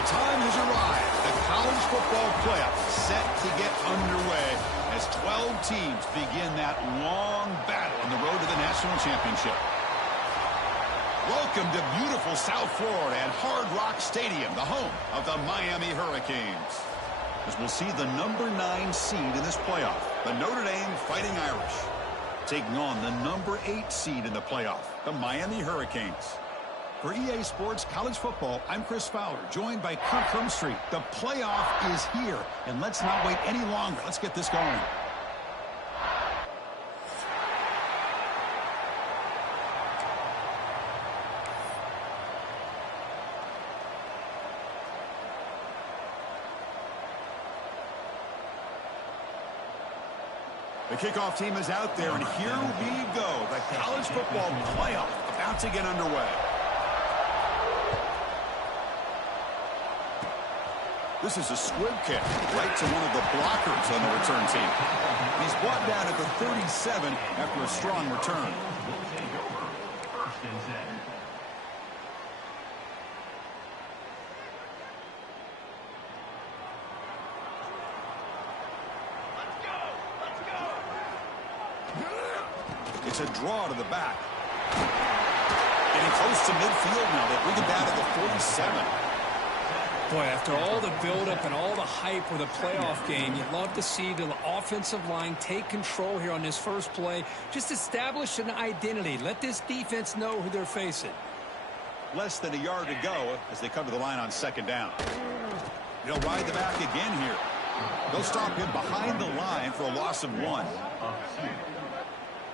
The time has arrived. The college football playoffs set to get underway as 12 teams begin that long battle on the road to the national championship. Welcome to beautiful South Florida and Hard Rock Stadium, the home of the Miami Hurricanes. As we'll see the number 9 seed in this playoff, the Notre Dame Fighting Irish, taking on the number 8 seed in the playoff, the Miami Hurricanes. For EA Sports College Football, I'm Chris Fowler, joined by Kirk Hermstreet. The playoff is here, and let's not wait any longer. Let's get this going. The kickoff team is out there, and here we go. The college football playoff about to get underway. This is a squib kick right to one of the blockers on the return team. He's brought down at the 37 after a strong return. It's a draw to the back. Getting close to midfield now. They bring it down to the 47. Boy, after all the buildup and all the hype with a playoff game, you'd love to see the offensive line take control here on this first play. Just establish an identity. Let this defense know who they're facing. Less than a yard to go as they come to the line on second down. They'll ride the back again here. They'll stop him behind the line for a loss of 1.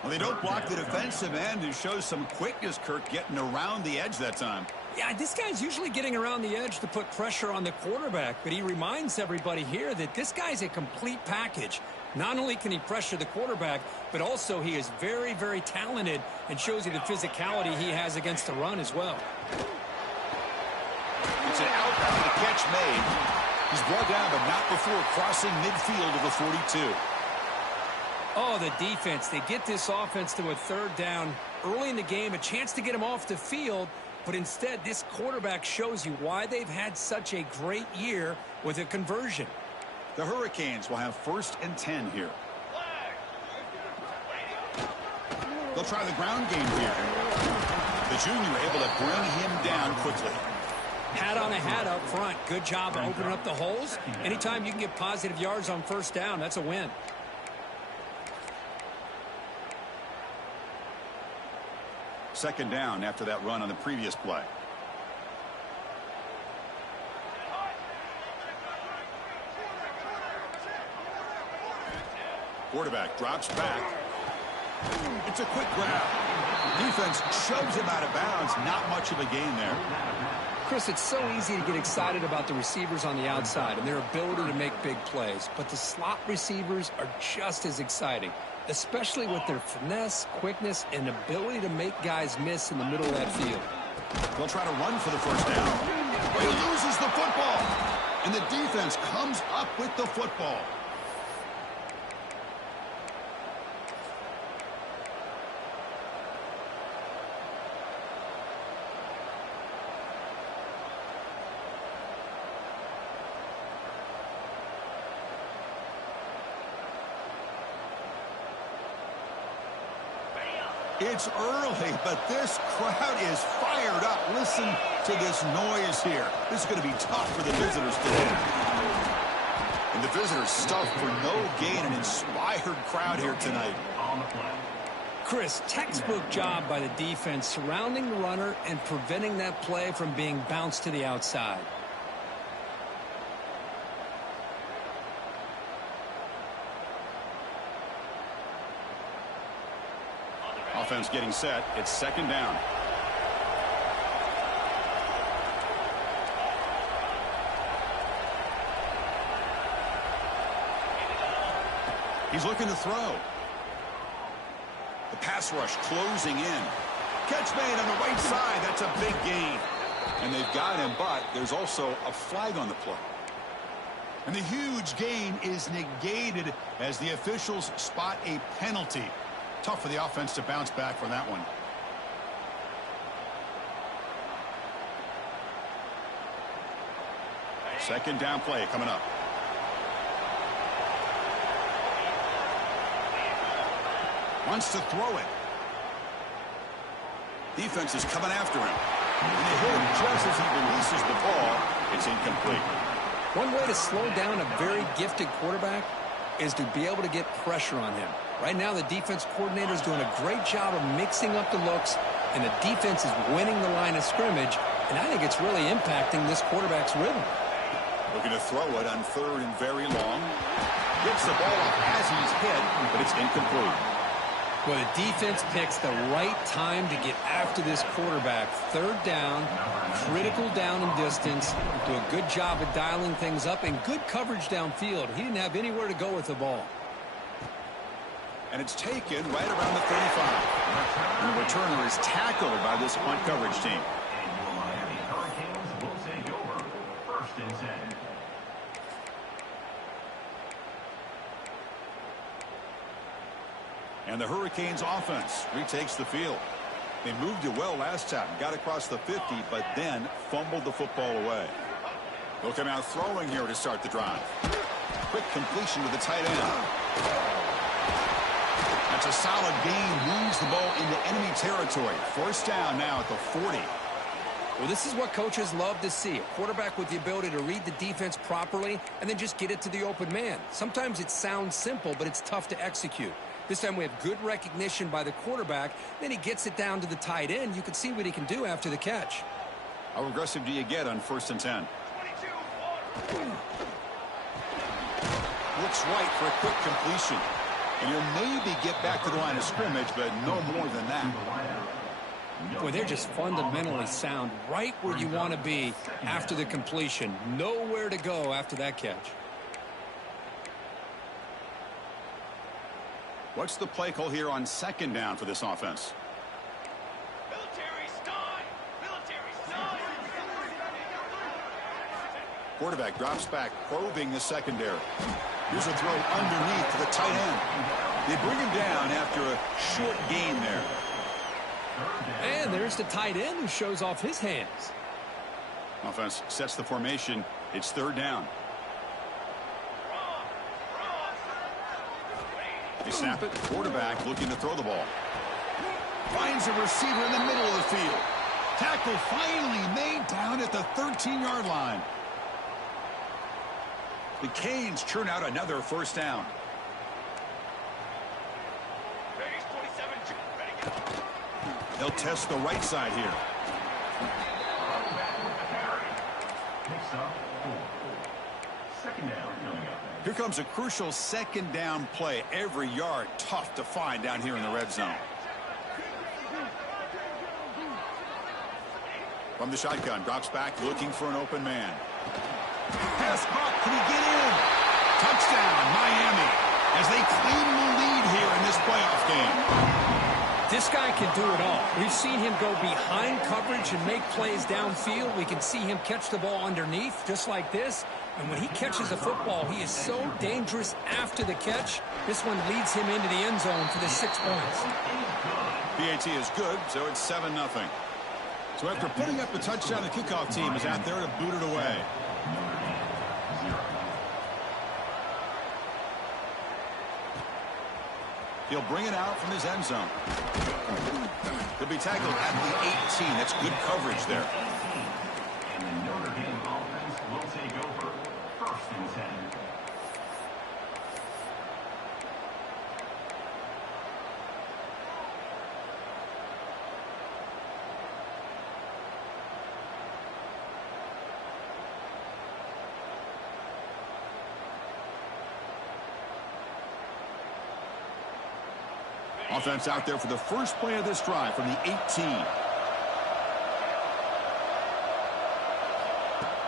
Well, they don't block the defensive end, who shows some quickness, Kirk, getting around the edge that time. Yeah, this guy's usually getting around the edge to put pressure on the quarterback, but he reminds everybody here that this guy's a complete package. Not only can he pressure the quarterback, but also he is very, very talented and shows you the physicality he has against the run as well. It's an out, the catch made. He's brought down, but not before crossing midfield of the 42. Oh, the defense. They get this offense to a third down early in the game, a chance to get him off the field. But instead, this quarterback shows you why they've had such a great year with a conversion. The Hurricanes will have 1st and 10 here. They'll try the ground game here. The junior able to bring him down quickly. Hat on a hat up front. Good job of opening up the holes. Anytime you can get positive yards on first down, that's a win. Second down after that run on the previous play. Quarterback drops back. It's a quick grab. Defense shoves him out of bounds. Not much of a gain there. Chris, it's so easy to get excited about the receivers on the outside and their ability to make big plays. But the slot receivers are just as exciting, especially with their finesse, quickness, and ability to make guys miss in the middle of that field. They'll try to run for the first down. He loses the football. And the defense comes up with the football. It's early, but this crowd is fired up. Listen to this noise here. This is going to be tough for the visitors today. And the visitors stuffed for no gain. An inspired crowd here tonight. Chris, textbook job by the defense surrounding the runner and preventing that play from being bounced to the outside. Offense getting set. It's second down. He's looking to throw. The pass rush closing in. Catch made on the right side. That's a big gain. And they've got him, but there's also a flag on the play. And the huge gain is negated as the officials spot a penalty. Tough for the offense to bounce back from that one. Second down play coming up. Wants to throw it. Defense is coming after him. And they hit him just as he releases the ball. It's incomplete. One way to slow down a very gifted quarterback is to be able to get pressure on him. Right now, the defense coordinator is doing a great job of mixing up the looks, and the defense is winning the line of scrimmage, and I think it's really impacting this quarterback's rhythm. Looking to throw it on third and very long. Gets the ball off as he's hit, but it's incomplete. Well, the defense picks the right time to get after this quarterback. Third down, critical down and distance. Do a good job of dialing things up and good coverage downfield. He didn't have anywhere to go with the ball. And it's taken right around the 35. And the returner is tackled by this punt coverage team. And your Miami Hurricanes will take over 1st and 10. And the Hurricanes offense retakes the field. They moved it well last time, got across the 50, but then fumbled the football away. They'll come out throwing here to start the drive. Quick completion to the tight end. That's a solid gain, moves the ball into enemy territory. First down now at the 40. Well, this is what coaches love to see. A quarterback with the ability to read the defense properly and then just get it to the open man. Sometimes it sounds simple, but it's tough to execute. This time we have good recognition by the quarterback. Then he gets it down to the tight end. You can see what he can do after the catch. How aggressive do you get on 1st and 10? Looks right for a quick completion. And he'll maybe get back to the line of scrimmage, but no more than that. Boy, they're just fundamentally sound right where you want to be after the completion. Nowhere to go after that catch. What's the play call here on second down for this offense? Military style. Military style. Quarterback drops back, probing the secondary. Here's a throw underneath to the tight end. They bring him down after a short gain there. And there's the tight end who shows off his hands. Offense sets the formation. It's third down. They snap it. Quarterback looking to throw the ball. Finds a receiver in the middle of the field. Tackle finally made down at the 13-yard line. The Canes churn out another first down. They'll test the right side here. Second down coming up. Here comes a crucial second down play. Every yard tough to find down here in the red zone. From the shotgun, drops back looking for an open man. Pass caught. Can he get in? Touchdown, Miami, as they claim the lead here in this playoff game. This guy can do it all. We've seen him go behind coverage and make plays downfield. We can see him catch the ball underneath, just like this. And when he catches the football, he is so dangerous after the catch. This one leads him into the end zone for the 6 points. PAT is good, so it's 7-0. So after putting up the touchdown, the kickoff team is out there to boot it away. He'll bring it out from his end zone. He'll be tackled at the 18. That's good coverage there. And the Notre Dame offense will take over 1st and 10. Offense out there for the first play of this drive from the 18.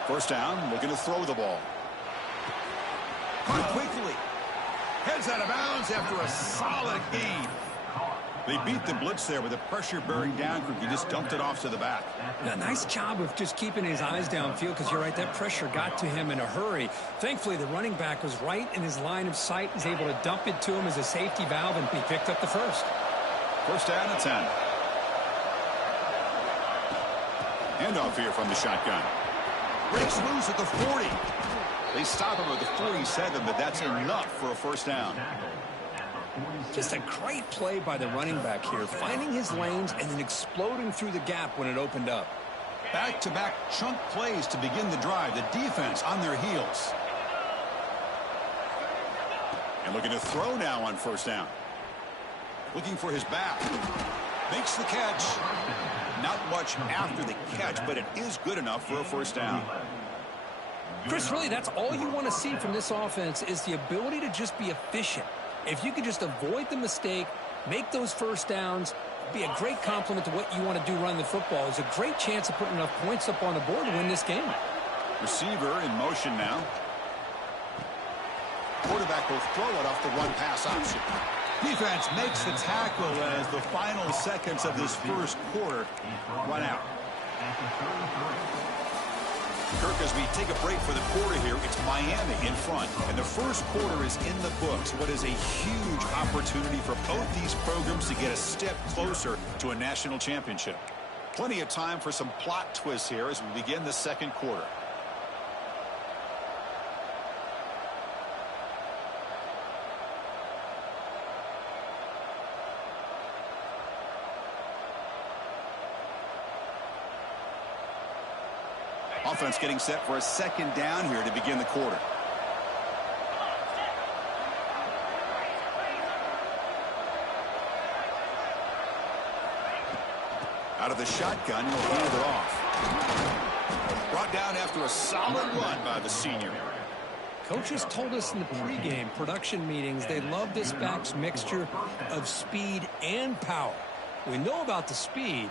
First down, looking to throw the ball. Caught quickly. Heads out of bounds after a solid gain. They beat the blitz there with the pressure bearing down group. He just dumped it off to the back. Yeah, nice job of just keeping his eyes downfield because you're right, that pressure got to him in a hurry. Thankfully, the running back was right in his line of sight. He's able to dump it to him as a safety valve, and he picked up the first. First down and 10. Handoff here from the shotgun. Breaks loose at the 40. They stop him at the 47, but that's enough for a first down. Just a great play by the running back here, finding his lanes and then exploding through the gap when it opened up. Back-to-back chunk plays to begin the drive. The defense on their heels. And looking to throw now on first down. Looking for his back. Makes the catch. Not much after the catch, but it is good enough for a first down. Chris, really, that's all you want to see from this offense is the ability to just be efficient. If you can just avoid the mistake, make those first downs, be a great compliment to what you want to do running the football. It's a great chance of putting enough points up on the board to win this game. Receiver in motion now. Quarterback will throw it off the one-pass option. Defense makes the tackle as the final seconds of this first quarter run out. Kirk, as we take a break for the quarter here, it's Miami in front, and the first quarter is in the books. What is a huge opportunity for both these programs to get a step closer to a national championship. Plenty of time for some plot twists here as we begin the second quarter. Offense getting set for a second down here to begin the quarter. Out of the shotgun, he'll hand it off. Brought down after a solid run by the senior. Coaches told us in the pregame production meetings they love this back's mixture of speed and power. We know about the speed,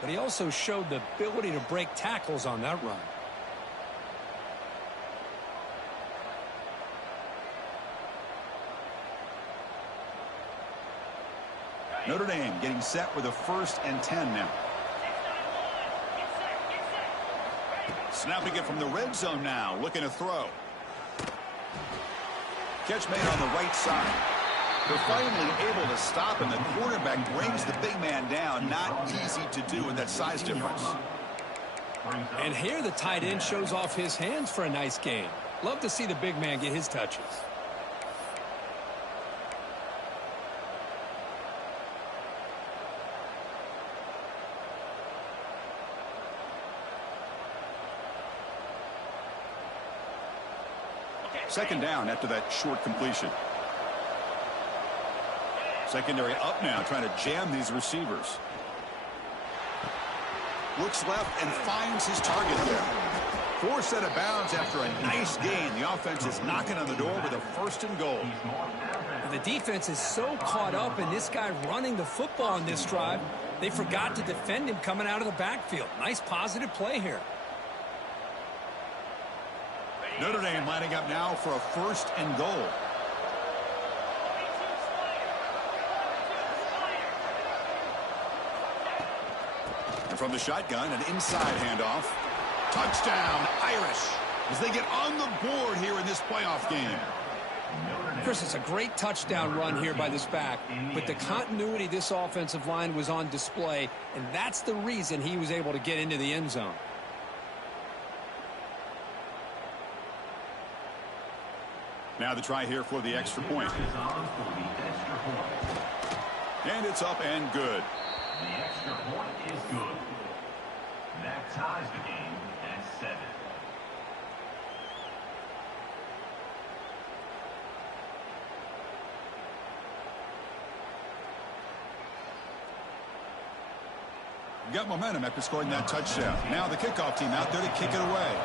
but he also showed the ability to break tackles on that run. Notre Dame getting set with a 1st and 10 now. Snapping it from the red zone now, looking to throw. Catch made on the right side. They're finally able to stop him. The quarterback brings the big man down. Not easy to do with that size difference. And here the tight end shows off his hands for a nice gain. Love to see the big man get his touches. Second down after that short completion. Secondary up now, trying to jam these receivers. Looks left and finds his target there. Forced out of bounds after a nice gain. The offense is knocking on the door with a 1st and goal. The defense is so caught up in this guy running the football on this drive, they forgot to defend him coming out of the backfield. Nice positive play here. Notre Dame lining up now for a 1st and goal. And from the shotgun, an inside handoff. Touchdown, Irish, as they get on the board here in this playoff game. Chris, it's a great touchdown run here by this back, but the continuity of this offensive line was on display, and that's the reason he was able to get into the end zone. Now the try here for the extra point. And it's up and good. The extra point is good. That ties the game at 7. Got momentum after scoring that touchdown. Now the kickoff team out there to kick it away.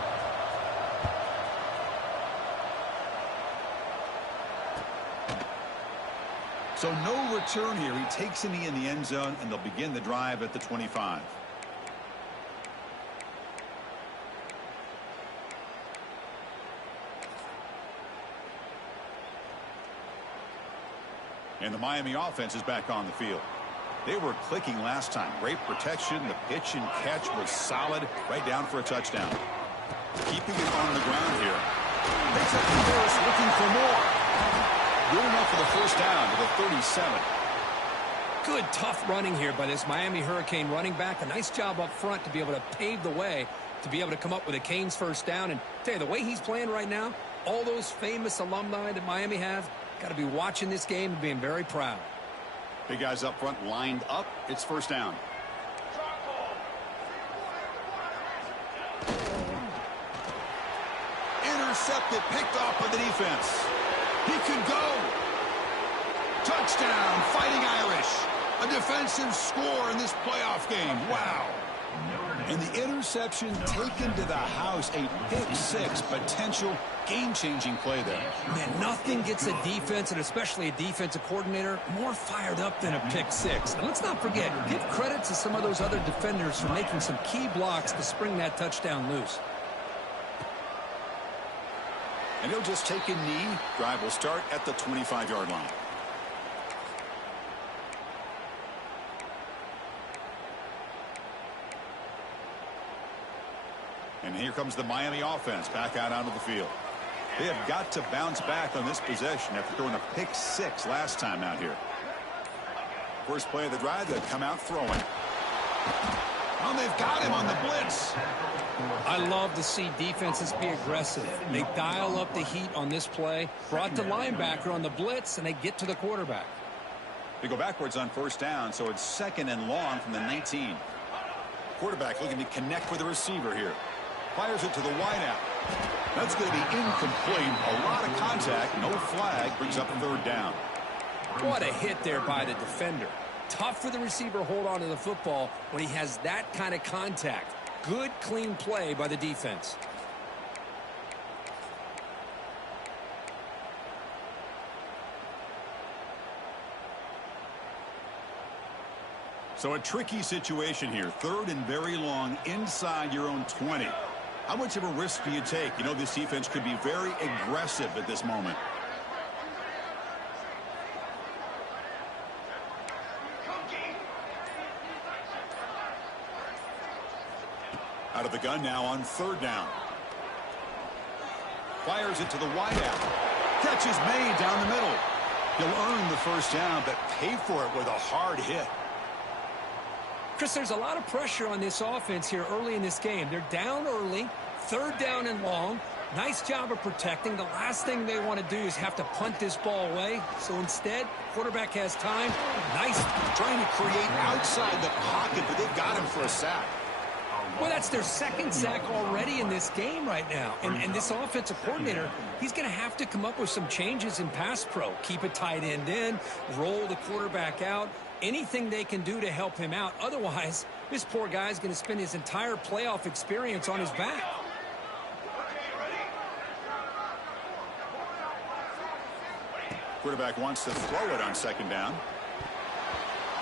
So no return here. He takes a knee in the end zone, and they'll begin the drive at the 25. And the Miami offense is back on the field. They were clicking last time. Great protection. The pitch and catch was solid. Right down for a touchdown. Keeping it on the ground here. Picks up the first, looking for more. Good enough for the first down to the 37. Good, tough running here by this Miami Hurricane running back. A nice job up front to be able to pave the way to be able to come up with a Canes first down. And tell you, the way he's playing right now, all those famous alumni that Miami have, got to be watching this game and being very proud. Big guys up front lined up. It's first down. Intercepted, picked off by the defense. He could go. Touchdown, Fighting Irish. A defensive score in this playoff game. Wow. And the interception taken to the house. A pick-6 potential game-changing play there. Man, nothing gets a defense, and especially a defensive coordinator, more fired up than a pick-6. And let's not forget, give credit to some of those other defenders for making some key blocks to spring that touchdown loose. And he'll just take a knee. Drive will start at the 25-yard line. And here comes the Miami offense back out onto the field. They have got to bounce back on this possession after throwing a pick-6 last time out here. First play of the drive, they've come out throwing. Oh, they've got him on the blitz. I love to see defenses be aggressive. They dial up the heat on this play, brought the linebacker on the blitz, and they get to the quarterback. They go backwards on first down, so it's second and long from the 19. Quarterback looking to connect with the receiver here. Fires it to the wideout. That's going to be incomplete. A lot of contact, no flag, brings up a third down. What a hit there by the defender. Tough for the receiver to hold on to the football when he has that kind of contact. Good, clean play by the defense. So a tricky situation here. Third and very long inside your own 20. How much of a risk do you take? You know, this defense could be very aggressive at this moment. Out of the gun now on third down. Fires it to the wideout. Catch is made down the middle. He'll earn the first down, but pay for it with a hard hit. Chris, there's a lot of pressure on this offense here early in this game. They're down early, third down and long. Nice job of protecting. The last thing they want to do is have to punt this ball away. So instead, quarterback has time. Nice. Trying to create outside the pocket, but they've got him for a sack. Well, that's their second sack already in this game right now. And this offensive coordinator, he's going to have to come up with some changes in pass pro. Keep a tight end in, roll the quarterback out. Anything they can do to help him out. Otherwise, this poor guy's going to spend his entire playoff experience on his back. Quarterback wants to throw it on second down.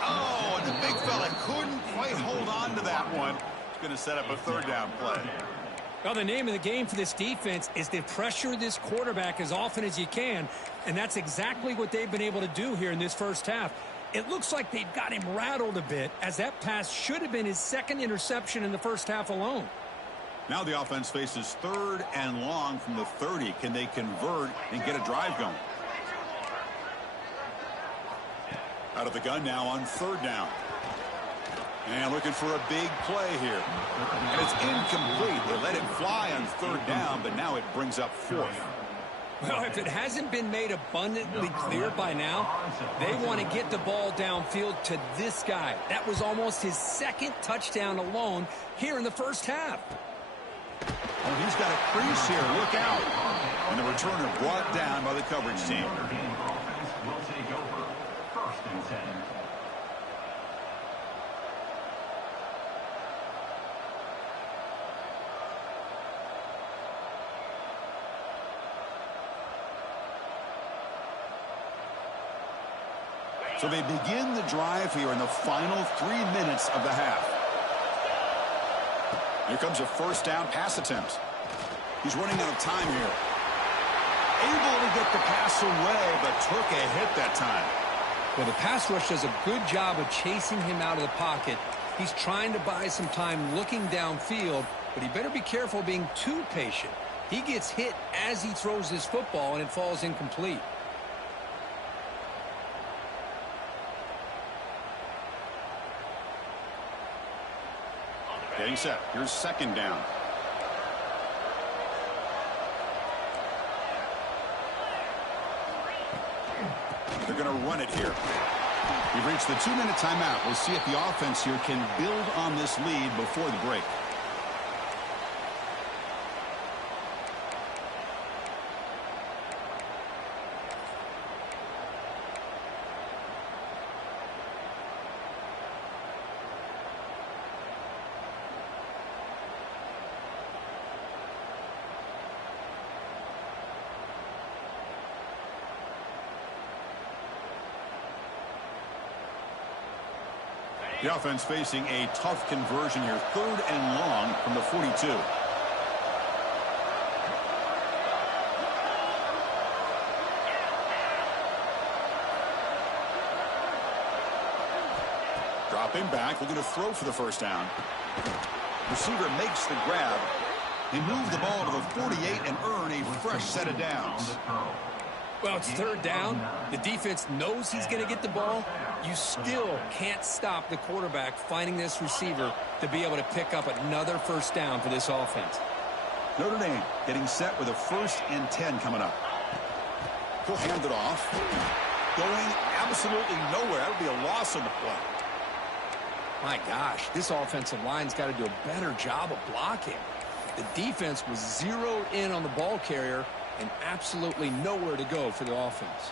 Oh, and the big fella couldn't quite hold on to that one. He's going to set up a third down play. Well, the name of the game for this defense is to pressure this quarterback as often as you can, and that's exactly what they've been able to do here in this first half. It looks like they've got him rattled a bit, as that pass should have been his second interception in the first half alone. Now the offense faces 3rd and long from the 30. Can they convert and get a drive going? Out of the gun now on 3rd down. And looking for a big play here. And it's incomplete. They let it fly on 3rd down, but now it brings up 4th. Well, if it hasn't been made abundantly clear by now, they want to get the ball downfield to this guy. That was almost his 2nd touchdown alone here in the first half. Oh, he's got a crease here. Look out. And the returner brought down by the coverage team. Will take over. 1st and 10. So they begin the drive here in the final 3 minutes of the half. Here comes a 1st down pass attempt. He's running out of time here. Able to get the pass away, but took a hit that time. Well, the pass rush does a good job of chasing him out of the pocket. He's trying to buy some time looking downfield, but he better be careful being too patient. He gets hit as he throws his football, and it falls incomplete. Getting set. Here's 2nd down. They're going to run it here. We've reached the 2-minute timeout. We'll see if the offense here can build on this lead before the break. The offense facing a tough conversion here. 3rd and long from the 42. Dropping back, looking to throw for the 1st down. Receiver makes the grab. They move the ball to the 48 and earn a fresh set of downs. Well, it's 3rd down. The defense knows he's going to get the ball. You still can't stop the quarterback finding this receiver to be able to pick up another 1st down for this offense. Notre Dame getting set with a 1st and 10 coming up. He'll hand it off. Going absolutely nowhere. That would be a loss on the play. My gosh, this offensive line's got to do a better job of blocking. The defense was zeroed in on the ball carrier and absolutely nowhere to go for the offense.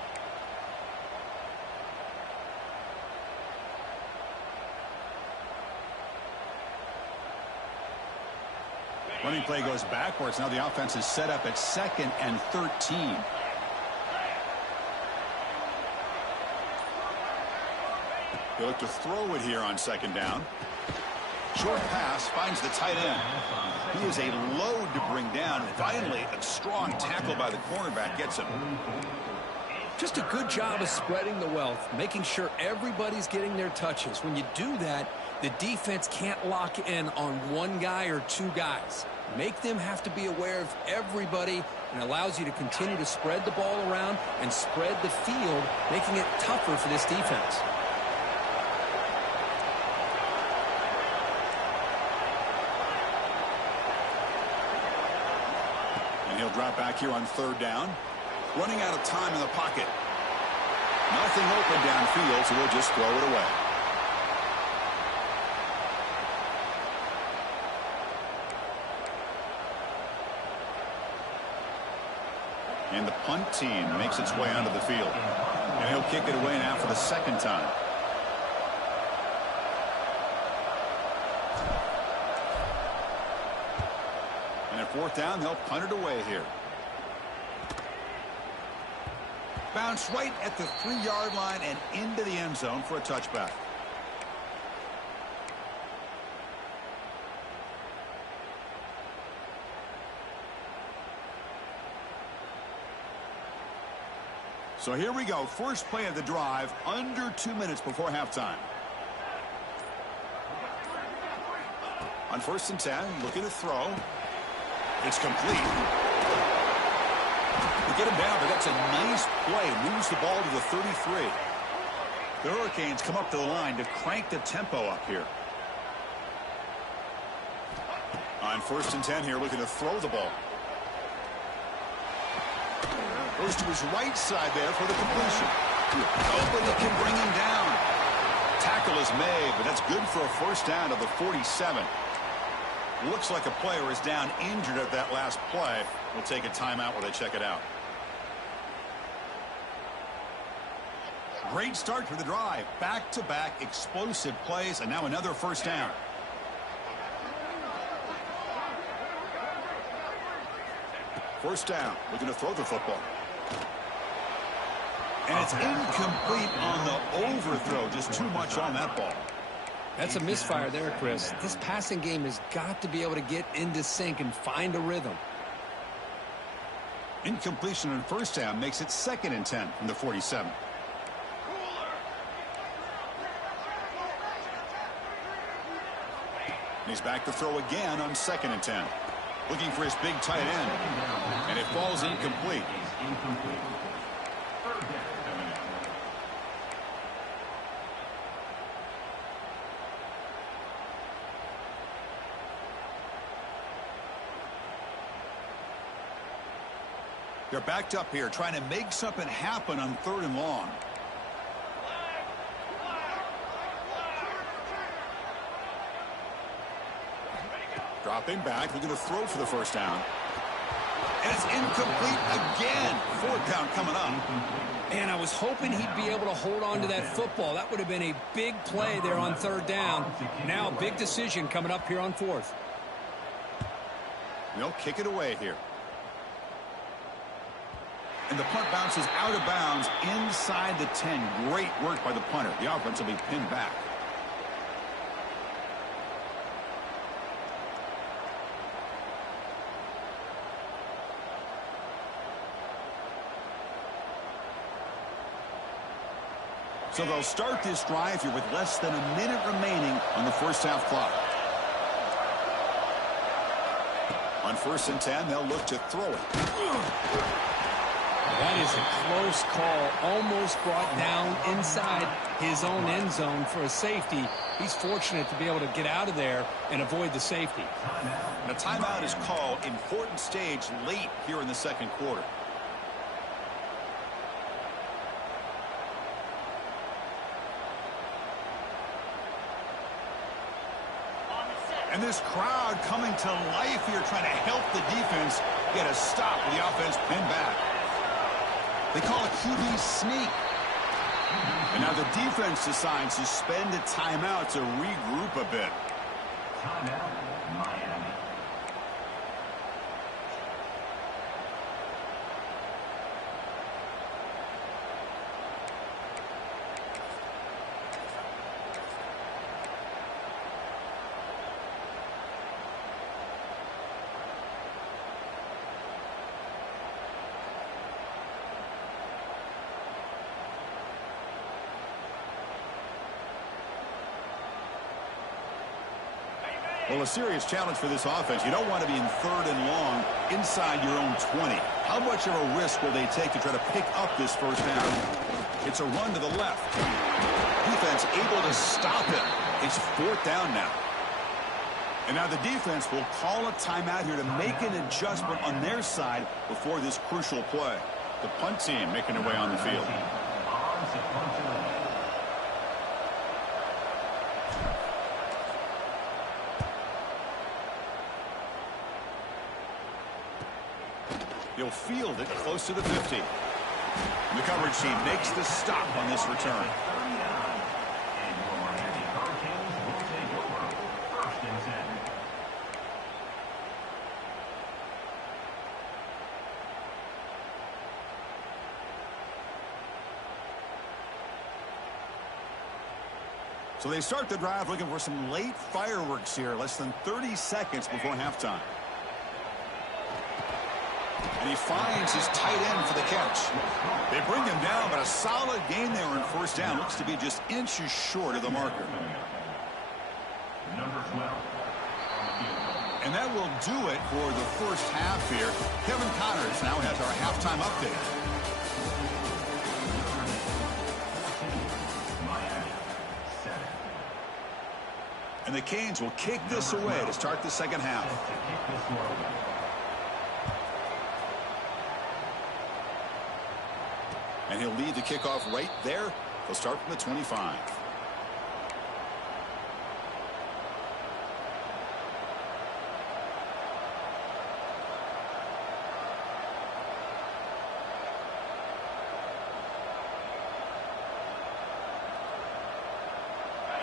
Running play goes backwards. Now the offense is set up at 2nd and 13. They look to throw it here on 2nd down. Short pass finds the tight end. He is a load to bring down. Finally, a strong tackle by the cornerback gets him. Just a good job of spreading the wealth, making sure everybody's getting their touches. When you do that, the defense can't lock in on one guy or 2 guys. Make them have to be aware of everybody, and allows you to continue to spread the ball around and spread the field, making it tougher for this defense. And he'll drop back here on 3rd down. Running out of time in the pocket. Nothing open downfield, so we'll just throw it away. And the punt team makes its way onto the field. And he'll kick it away now for the 2nd time. And at 4th down, they'll punt it away here. Bounce right at the 3-yard line and into the end zone for a touchback. So here we go. First play of the drive, under 2 minutes before halftime. On 1st and 10, looking to throw. It's complete. They get him down, but that's a nice play. Moves the ball to the 33. The Hurricanes come up to the line to crank the tempo up here. On 1st and 10 here, looking to throw the ball. Goes to his right side there for the completion. Nobody can bring him down. Tackle is made, but that's good for a first down to the 47. Looks like a player is down injured at that last play. We'll take a timeout while they check it out. Great start for the drive. Back-to-back explosive plays, and now another first down. First down, looking to throw the football. And it's incomplete on the overthrow. Just too much on that ball. That's a misfire there, Chris. This passing game has got to be able to get into sync and find a rhythm. Incompletion on first down makes it 2nd and 10 from the 47. He's back to throw again on 2nd and 10. Looking for his big tight end. And it falls incomplete. They're backed up here, trying to make something happen on 3rd and long. Dropping back, looking to throw for the first down. And it's incomplete again. 4th down coming up. And I was hoping he'd be able to hold on to that football. That would have been a big play there on 3rd down. Now a big decision coming up here on 4th. They'll kick it away here. And the punt bounces out of bounds inside the 10. Great work by the punter. The offense will be pinned back. So they'll start this drive here with less than a minute remaining on the first half clock. On 1st and 10, they'll look to throw it. That is a close call. Almost brought down inside his own end zone for a safety. He's fortunate to be able to get out of there and avoid the safety. The timeout is called. Important stage late here in the 2nd quarter. And this crowd coming to life here, trying to help the defense get a stop with the offense pinned back. They call it QB sneak. And now the defense decides to spend a timeout to regroup a bit. Timeout, Miami. Well, a serious challenge for this offense. You don't want to be in 3rd and long inside your own 20. How much of a risk will they take to try to pick up this first down? It's a run to the left. Defense able to stop it. It's 4th down now. And now the defense will call a timeout here to make an adjustment on their side before this crucial play. The punt team making their way on the field. He'll field it close to the 50. The coverage team makes the stop on this return. So they start the drive looking for some late fireworks here. Less than 30 seconds before halftime. And he finds his tight end for the catch. They bring him down, but a solid gain there in first down. Looks to be just inches short of the marker. Number 12. And that will do it for the first half here. Kevin Connors now has our halftime update. And the Canes will kick this away to start the second half. And he'll lead the kickoff right there. He'll start from the 25.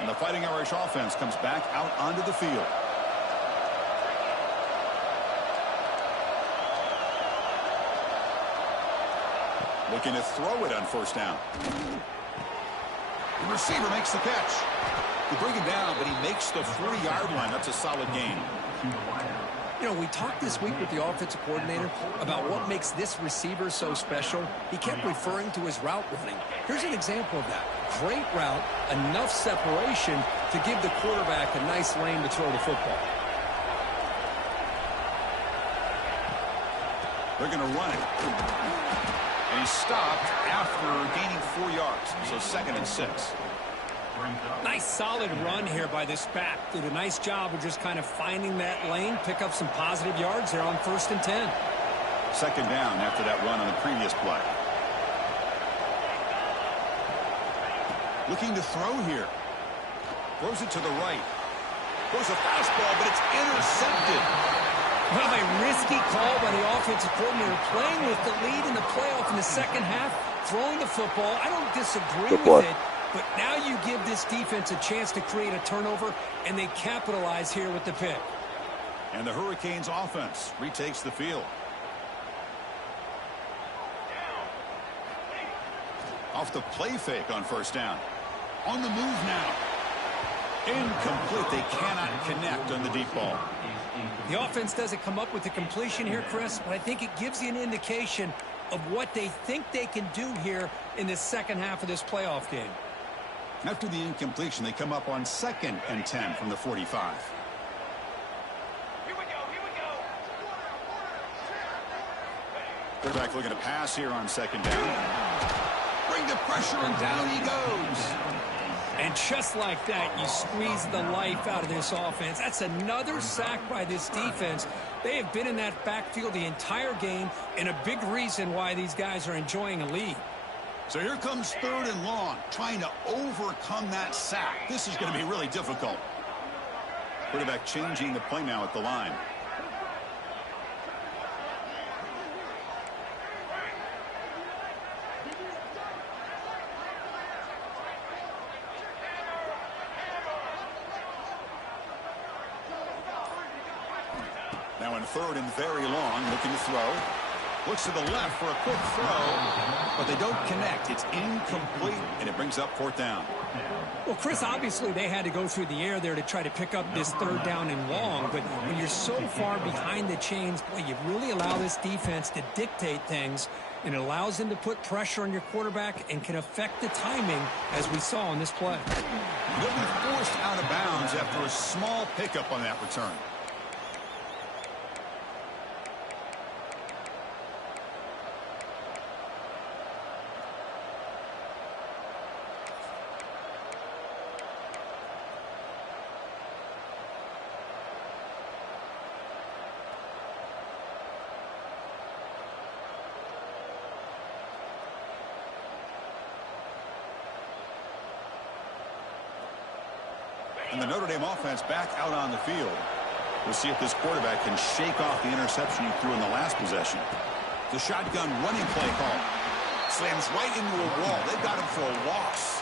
And the Fighting Irish offense comes back out onto the field. Looking to throw it on first down. The receiver makes the catch. They bring him down, but he makes the 40-yard line. That's a solid gain. You know, we talked this week with the offensive coordinator about what makes this receiver so special. He kept referring to his route running. Here's an example of that. Great route, enough separation to give the quarterback a nice lane to throw the football. They're going to run it. And he stopped after gaining 4 yards. So 2nd and 6. Nice solid run here by this back. Did a nice job of just kind of finding that lane, pick up some positive yards there on 1st and 10. 2nd down after that run on the previous play. Looking to throw here. Throws it to the right. Throws a fastball, but it's intercepted. Well, a risky call by the offensive coordinator, playing with the lead in the playoff in the second half, throwing the football. I don't disagree with it, but now you give this defense a chance to create a turnover, and they capitalize here with the pick. And the Hurricanes offense retakes the field. Off the play fake on first down. On the move now. Incomplete. They cannot connect on the deep ball. The offense doesn't come up with the completion here, Chris, but I think it gives you an indication of what they think they can do here in the second half of this playoff game. After the incompletion, they come up on 2nd and 10 from the 45. Here we go, here we go. Quarterback looking to pass here on 2nd down. Bring the pressure, and down he goes. And just like that, you squeeze the life out of this offense. That's another sack by this defense. They have been in that backfield the entire game, and a big reason why these guys are enjoying a lead. So here comes 3rd and long, trying to overcome that sack. This is going to be really difficult. Quarterback changing the play now at the line. Now in 3rd and very long, looking to throw. Looks to the left for a quick throw, but they don't connect. It's incomplete, and it brings up 4th down. Well, Chris, obviously they had to go through the air there to try to pick up this 3rd down and long, but when you're so far behind the chains, boy, you really allow this defense to dictate things, and it allows them to put pressure on your quarterback and can affect the timing, as we saw on this play. They'll be forced out of bounds after a small pickup on that return. And the Notre Dame offense back out on the field. We'll see if this quarterback can shake off the interception he threw in the last possession. The shotgun running play call. Slams right into a wall. They've got him for a loss.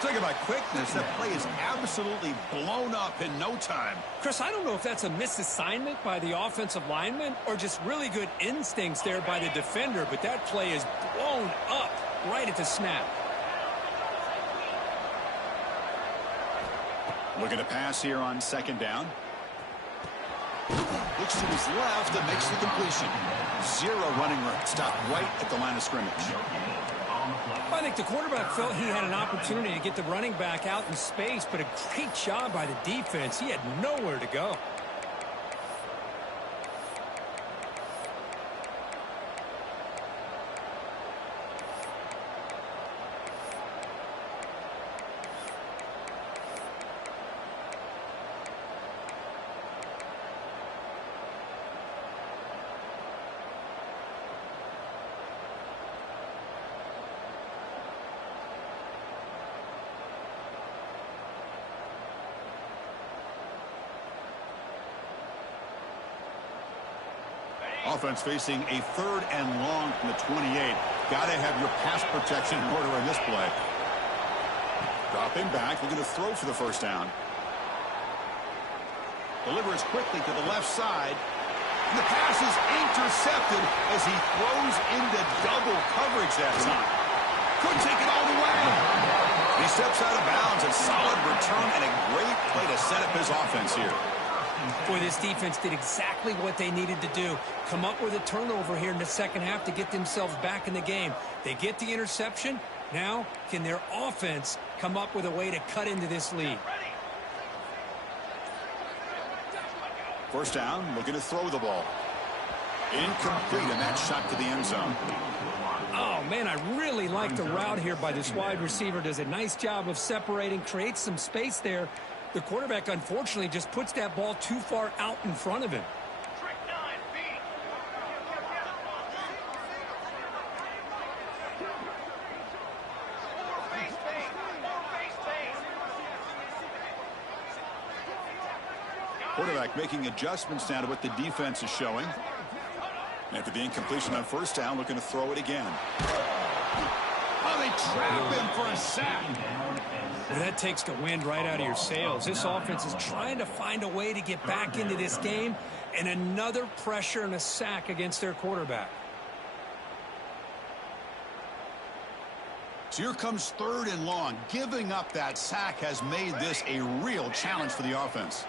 Talking about quickness, that play is absolutely blown up in no time. Chris, I don't know if that's a misassignment by the offensive lineman or just really good instincts there by the defender, but that play is blown up right at the snap. Looking to pass here on 2nd down. Looks to his left and makes the completion. Zero running room. Stopped right at the line of scrimmage. I think the quarterback felt he had an opportunity to get the running back out in space, but a great job by the defense. He had nowhere to go. Offense facing a 3rd and long from the 28. Got to have your pass protection in order in this play. Dropping back, looking to throw for the first down. Delivers quickly to the left side. And the pass is intercepted as he throws into double coverage that time. Could take it all the way. He steps out of bounds. A solid return and a great play to set up his offense here. Boy, this defense did exactly what they needed to do. Come up with a turnover here in the second half to get themselves back in the game. They get the interception. Now, can their offense come up with a way to cut into this lead? First down, looking to throw the ball. Incomplete, and that shot to the end zone. Oh, man, I really like the route here by this wide receiver. Does a nice job of separating, creates some space there. The quarterback, unfortunately, just puts that ball too far out in front of him. Trick 9, beat. More face pace. More face pace. Quarterback making adjustments now to what the defense is showing. After the incompletion on first down, looking to throw it again. Oh, they trap him for a sack. Well, that takes the wind right out of your sails. This offense is trying to find a way to get back into this game, and another pressure and a sack against their quarterback. So here comes 3rd and long. Giving up that sack has made this a real challenge for the offense.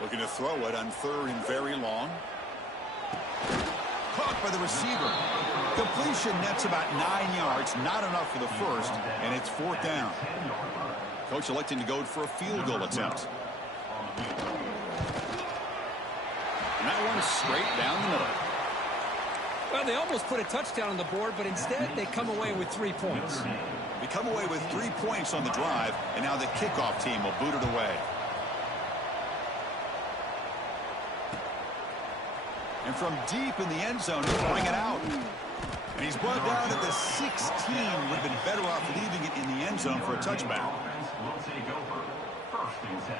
Looking to throw it on 3rd and very long. Caught by the receiver. Completion nets about 9 yards. Not enough for the first, and it's 4th down. Coach electing to go for a field goal attempt. And that one's straight down the middle. Well, they almost put a touchdown on the board, but instead they come away with 3 points. They come away with 3 points on the drive, and now the kickoff team will boot it away. And from deep in the end zone, he'll bring it out. And he's brought down at the 16. Would have been better off leaving it in the end zone for a touchback. Will take over. 1st and 10.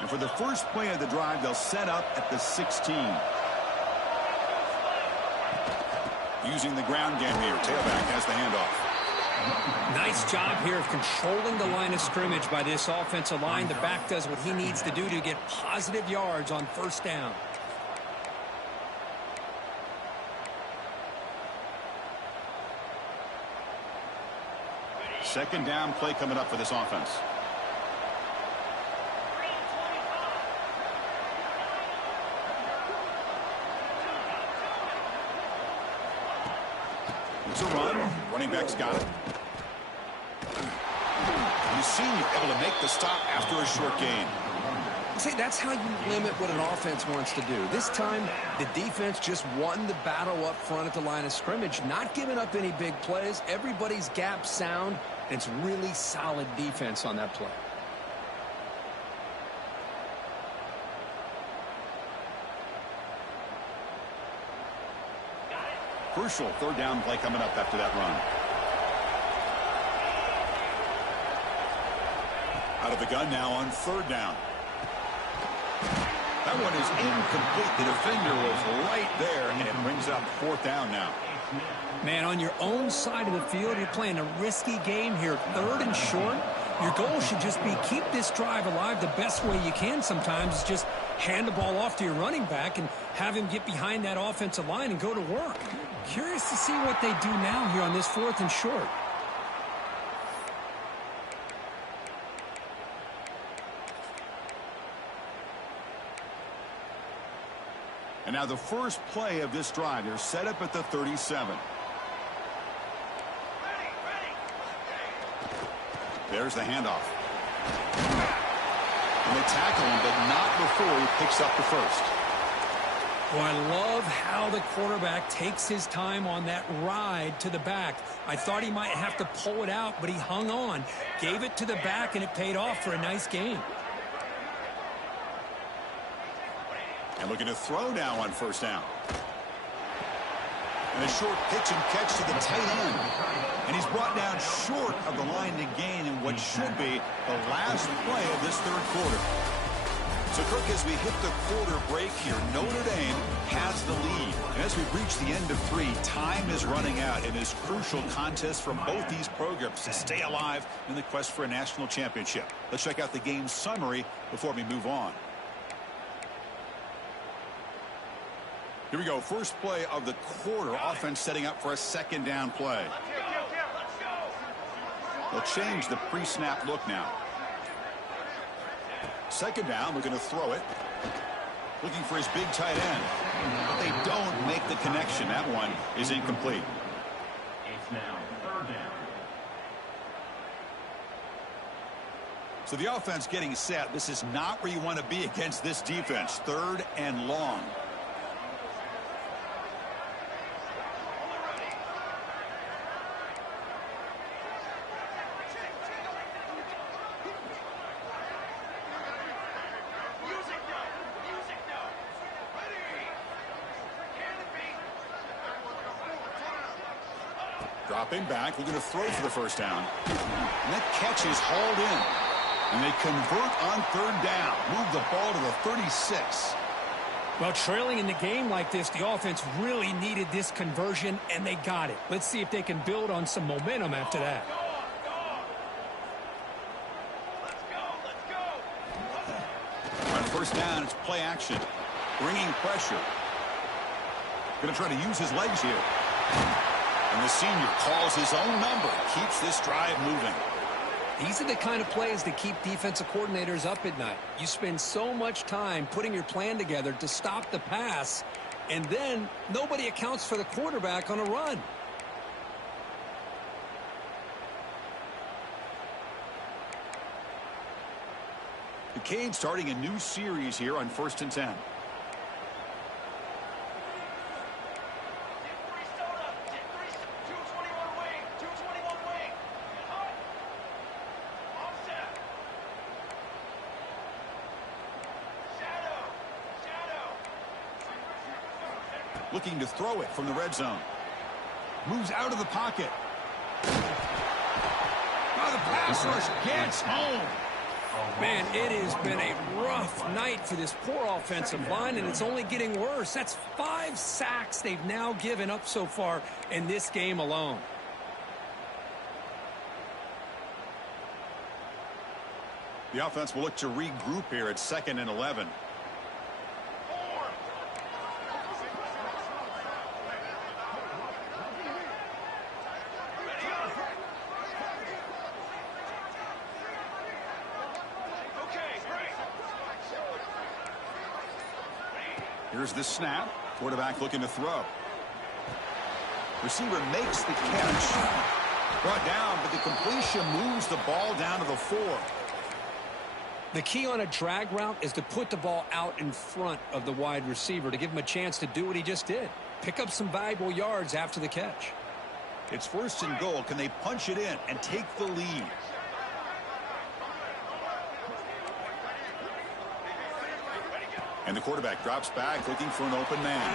And for the first play of the drive, they'll set up at the 16. Using the ground game here. Tailback has the handoff. Nice job here of controlling the line of scrimmage by this offensive line. The back does what he needs to do to get positive yards on first down. Second down play coming up for this offense. It's a run. Running back's got it. You see him able to make the stop after a short gain. See, that's how you limit what an offense wants to do. This time, the defense just won the battle up front at the line of scrimmage, not giving up any big plays. Everybody's gap sound. It's really solid defense on that play. Crucial third down play coming up after that run. Out of the gun now on 3rd down. That one is incomplete. The defender was right there, and it brings up 4th down now. Man, on your own side of the field, you're playing a risky game here. 3rd and short. Your goal should just be keep this drive alive the best way you can sometimes. Is just hand the ball off to your running back and have him get behind that offensive line and go to work. Curious to see what they do now here on this 4th and short. And now the first play of this drive. They're set up at the 37. There's the handoff. And they tackle him, but not before he picks up the first. Well, I love how the quarterback takes his time on that ride to the back. I thought he might have to pull it out, but he hung on, gave it to the back, and it paid off for a nice gain. And looking to throw now on 1st down. And a short pitch and catch to the tight end. And he's brought down short of the line to gain in what should be the last play of this 3rd quarter. So, Kirk, as we hit the quarter break here, Notre Dame has the lead. And as we reach the end of 3, time is running out in this crucial contest from both these programs to stay alive in the quest for a national championship. Let's check out the game summary before we move on. Here we go. First play of the quarter. Offense setting up for a 2nd down play. They'll change the pre-snap look now. 2nd down. We're going to throw it. Looking for his big tight end. But they don't make the connection. That one is incomplete. It's now 3rd down. So the offense getting set. This is not where you want to be against this defense. 3rd and long. Dropping back, we're going to throw for the 1st down. And that catch is hauled in. And they convert on 3rd down. Move the ball to the 36. Well, trailing in the game like this, the offense really needed this conversion, and they got it. Let's see if they can build on some momentum after that. On 1st down, it's play action. Bringing pressure. Going to try to use his legs here. And the senior calls his own number. Keeps this drive moving. These are the kind of plays that keep defensive coordinators up at night. You spend so much time putting your plan together to stop the pass, and then nobody accounts for the quarterback on a run. The Canes starting a new series here on 1st and 10. Looking to throw it from the red zone. Moves out of the pocket. Oh, the pass rush gets home. Man, it has been a rough night for this poor offensive line, and it's only getting worse. That's 5 sacks they've now given up so far in this game alone. The offense will look to regroup here at 2nd and 11. Here's the snap. Quarterback looking to throw. Receiver makes the catch. Brought down, but the completion moves the ball down to the 4. The key on a drag route is to put the ball out in front of the wide receiver to give him a chance to do what he just did. Pick up some valuable yards after the catch. It's 1st and goal. Can they punch it in and take the lead? And the quarterback drops back looking for an open man.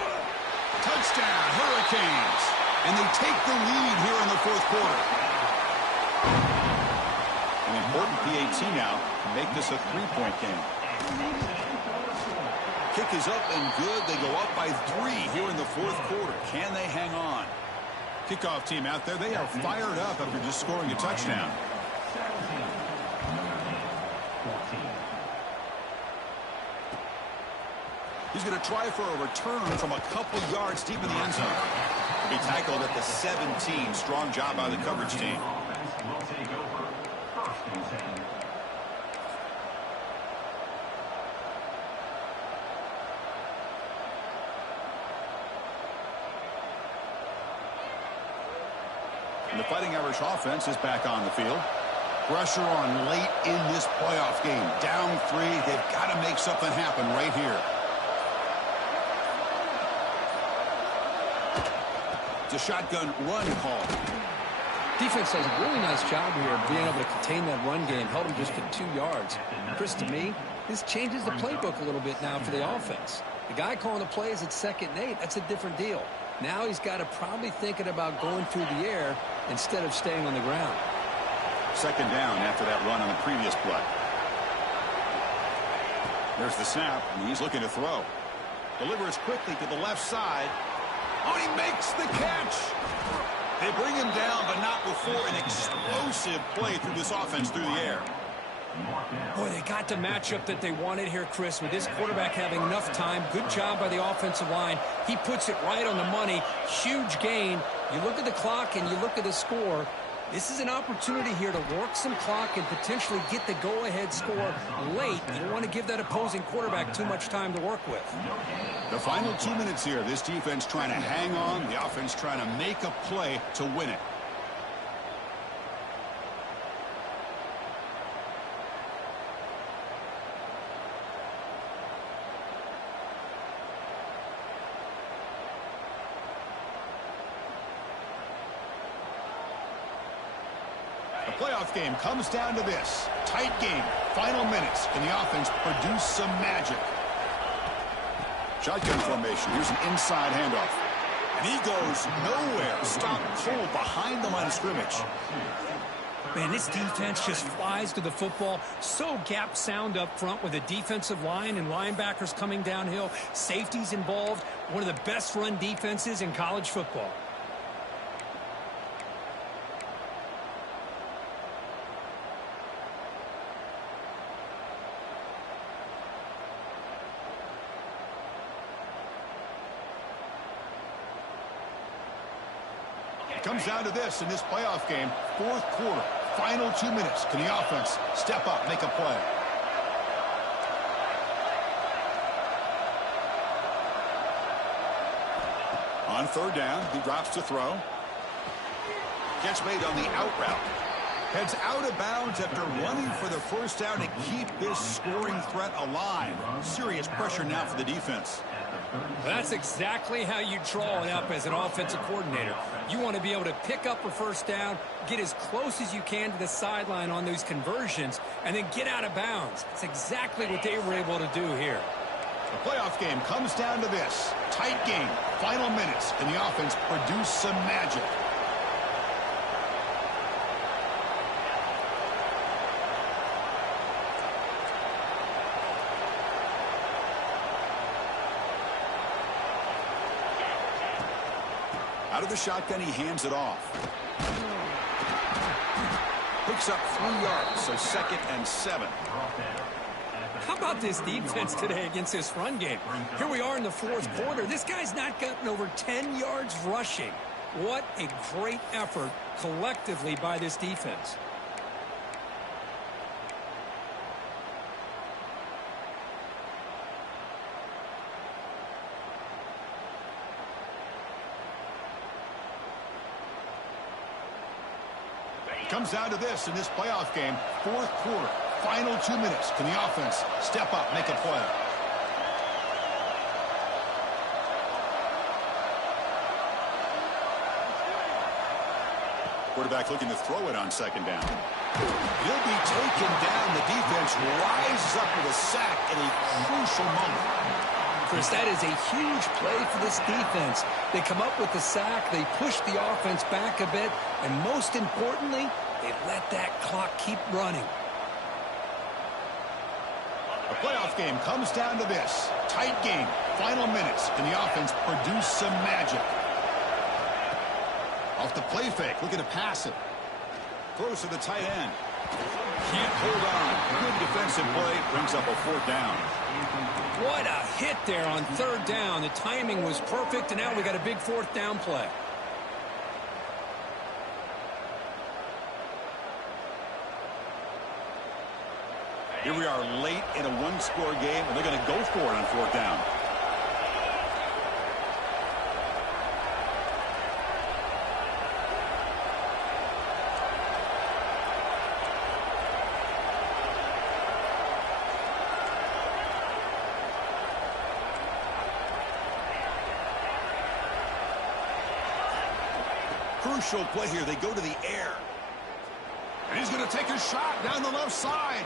Touchdown, Hurricanes. And they take the lead here in the 4th quarter. An important PAT now to make this a 3-point game. Kick is up and good. They go up by 3 here in the 4th quarter. Can they hang on? Kickoff team out there, they are fired up after just scoring a touchdown. 17. Notre Dame, 14. He's going to try for a return from a couple yards deep in the end zone. He tackled at the 17. Strong job by the coverage team. Offense will take over. 1st and 10. And the Fighting Irish offense is back on the field. Pressure on late in this playoff game. Down 3. They've got to make something happen right here. It's a shotgun run call. Defense does a really nice job here of being able to contain that run game. Held him just at 2 yards. Chris, to me, this changes the playbook a little bit now for the offense. The guy calling the plays at 2nd and 8, that's a different deal. Now he's got to probably thinking about going through the air instead of staying on the ground. 2nd down after that run on the previous play. There's the snap, and he's looking to throw. Delivers quickly to the left side. Oh, he makes the catch. They bring him down, but not before an explosive play through this offense through the air. Boy, they got the matchup that they wanted here, Chris, with this quarterback having enough time. Good job by the offensive line. He puts it right on the money. Huge gain. You look at the clock and you look at the score. This is an opportunity here to work some clock and potentially get the go-ahead score late. You don't want to give that opposing quarterback too much time to work with. The final 2 minutes here. This defense trying to hang on. The offense trying to make a play to win it. The playoff game comes down to this. Tight game. Final minutes. Can the offense produce some magic? Shotgun formation. Here's an inside handoff. And he goes nowhere. Stop cold behind the line of scrimmage. Man, this defense just flies to the football. So gap sound up front with a defensive line and linebackers coming downhill. Safeties involved. One of the best run defenses in college football. Comes down to this in this playoff game. 4th quarter. Final 2 minutes. Can the offense step up, make a play? On 3rd down, he drops to throw. Catch made on the out route. Heads out of bounds after running for the 1st down to keep this scoring threat alive. Serious pressure now for the defense. That's exactly how you draw it up as an offensive coordinator. You want to be able to pick up a 1st down, get as close as you can to the sideline on those conversions, and then get out of bounds. That's exactly what they were able to do here. The playoff game comes down to this. Tight game. Final minutes. Can the offense produce some magic? Out of the shotgun, he hands it off. Picks up 3 yards, so 2nd and 7. How about this defense today against this run game? Here we are in the 4th quarter. This guy's not gotten over 10 yards rushing. What a great effort collectively by this defense. Comes down to this in this playoff game. 4th quarter. Final 2 minutes. Can the offense step up, make a play? Quarterback looking to throw it on 2nd down. He'll be taken down. The defense rises up with a sack in a crucial moment. Chris, that is a huge play for this defense. They come up with the sack, they push the offense back a bit, and most importantly, they let that clock keep running. The playoff game comes down to this. Tight game. Final minutes. Can the offense produce some magic? Off the play fake, looking to pass it. Throws to the tight end. Can't hold on. Good defensive play. Brings up a 4th down. What a hit there on 3rd down. The timing was perfect, and now we got a big 4th down play. Here we are late in a 1-score game, and they're going to go for it on 4th down. Crucial play here. They go to the air. And he's going to take a shot down the left side.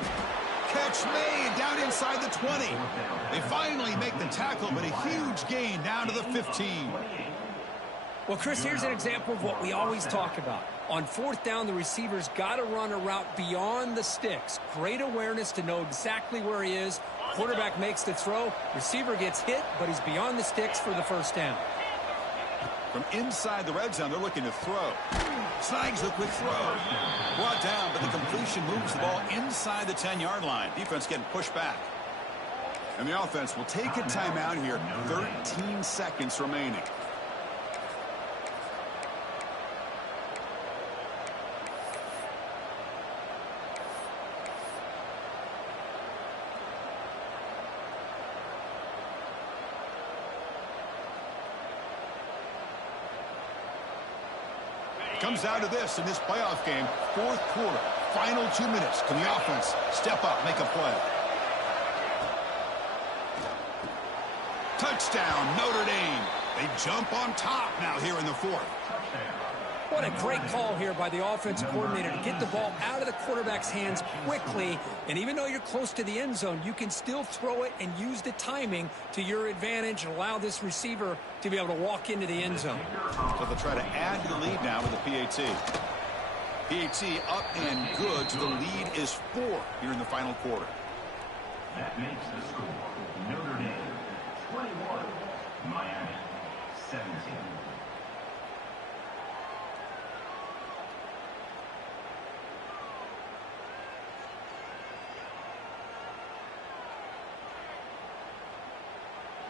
Catch made down inside the 20. They finally make the tackle, but a huge gain down to the 15. Well, Chris, here's an example of what we always talk about. On 4th down, the receiver's got to run a route beyond the sticks. Great awareness to know exactly where he is. Quarterback makes the throw. Receiver gets hit, but he's beyond the sticks for the 1st down. From inside the red zone, they're looking to throw. Snags the quick throw. Brought down, but the completion moves the ball inside the 10-yard line. Defense getting pushed back. And the offense will take a timeout here. 13 seconds remaining. Comes down to this in this playoff game. 4th quarter, final 2 minutes. Can the offense step up, make a play? Touchdown, Notre Dame. They jump on top now here in the 4th. What a great call here by the offensive coordinator to get the ball out of the quarterback's hands quickly. And even though you're close to the end zone, you can still throw it and use the timing to your advantage and allow this receiver to be able to walk into the end zone. So they'll try to add to the lead now with the PAT. PAT up and good, so the lead is 4 here in the final quarter. That makes the score Notre Dame 21, Miami 17.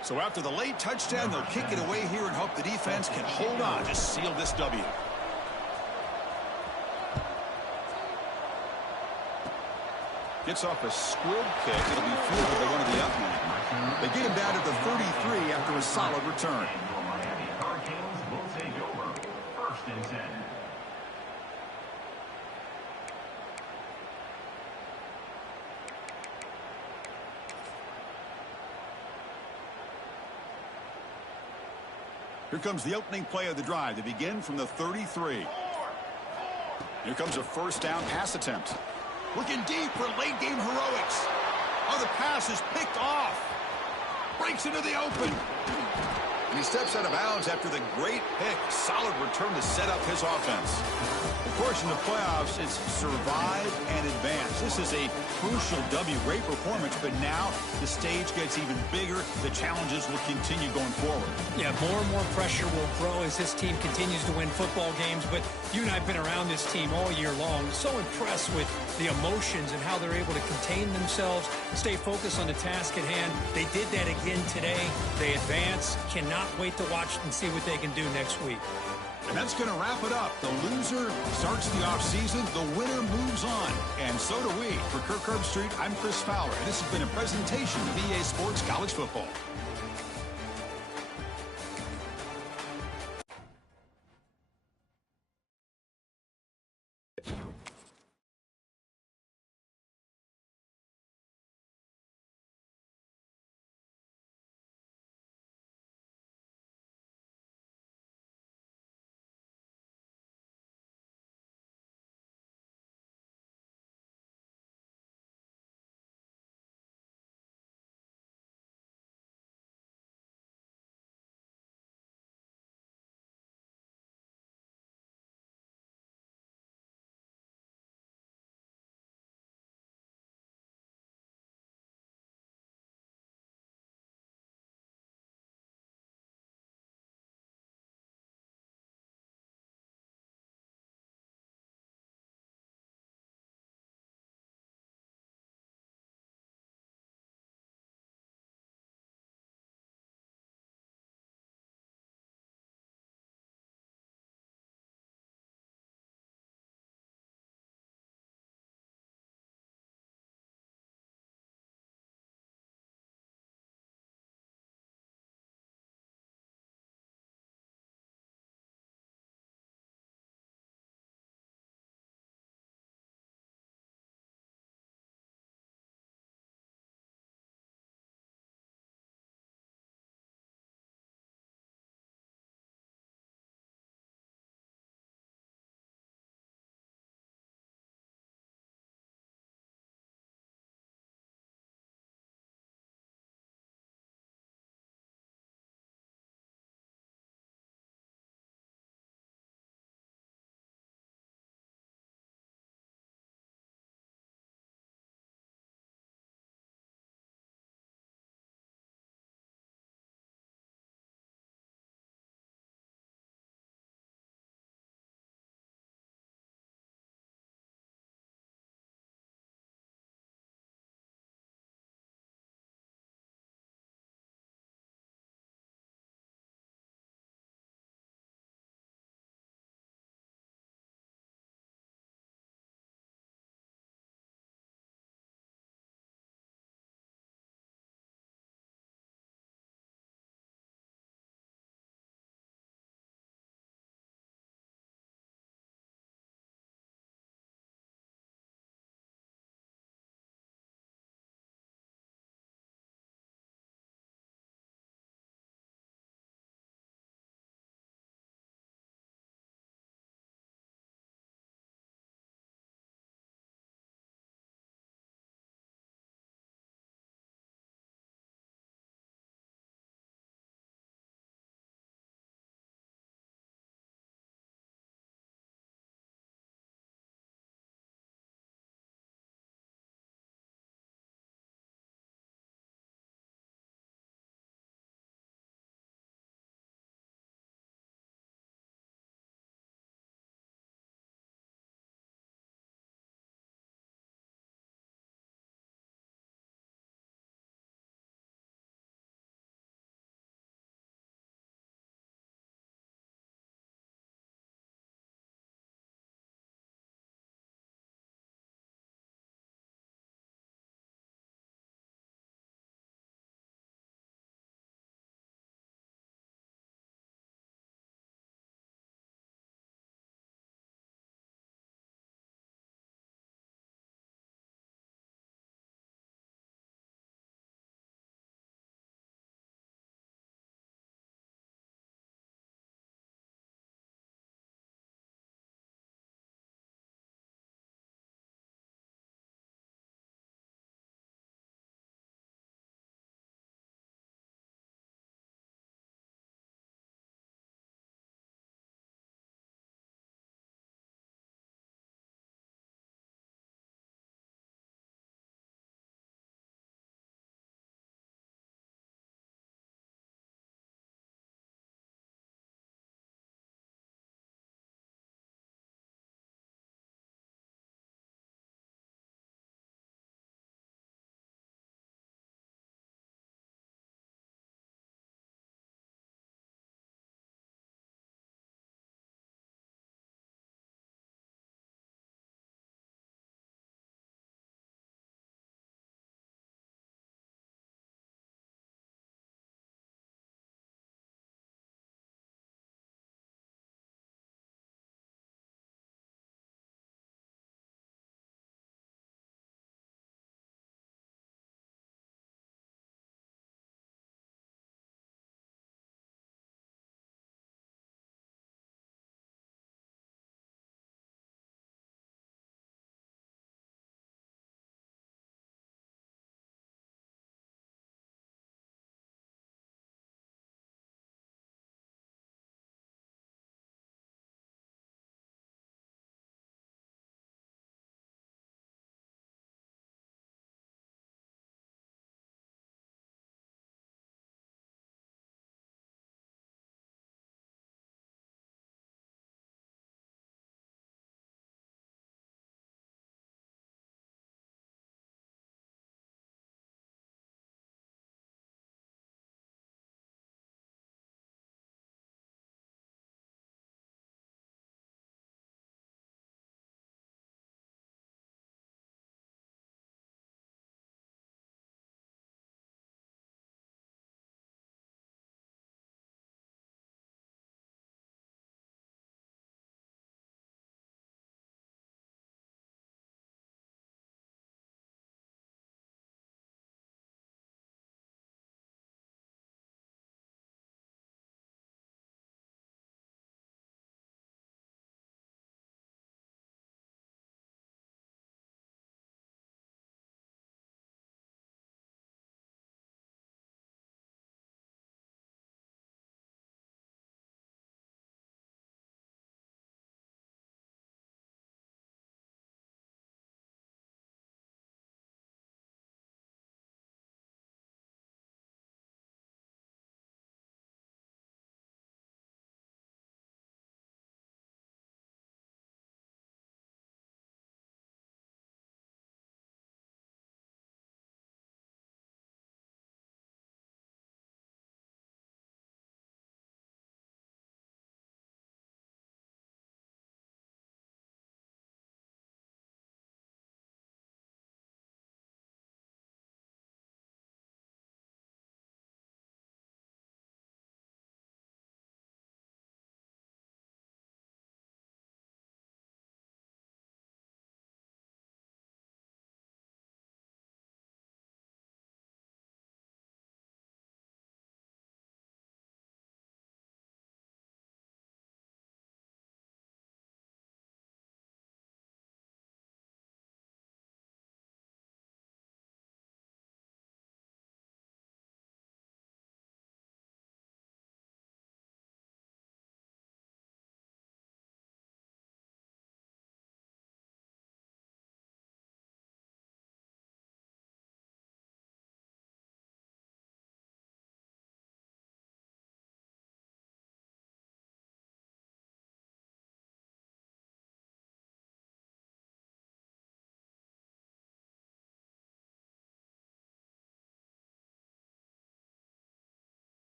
So after the late touchdown, they'll kick it away here and hope the defense can hold on to seal this W. Gets off a squib kick. It'll be fielded by one of the up men. They get him down to the 33 after a solid return. Your Miami Hurricanes will take over 1st and 10. Here comes the opening play of the drive. They begin from the 33. Here comes a 1st down pass attempt. Looking deep for late game heroics. Oh, the pass is picked off. Breaks into the open. And he steps out of bounds after the great pick. Solid return to set up his offense. Of course, in the playoffs, it's survive and advance. This is a crucial W. Great performance, but now the stage gets even bigger. The challenges will continue going forward. Yeah, more and more pressure will grow as this team continues to win football games. But you and I have been around this team all year long. So impressed with the emotions and how they're able to contain themselves, stay focused on the task at hand. They did that again today. They advance. Cannot wait to watch and see what they can do next week. And that's going to wrap it up. The loser starts the offseason. The winner moves on. And so do we. For Kirk Herbstreit, I'm Chris Fowler. And this has been a presentation of EA Sports College Football.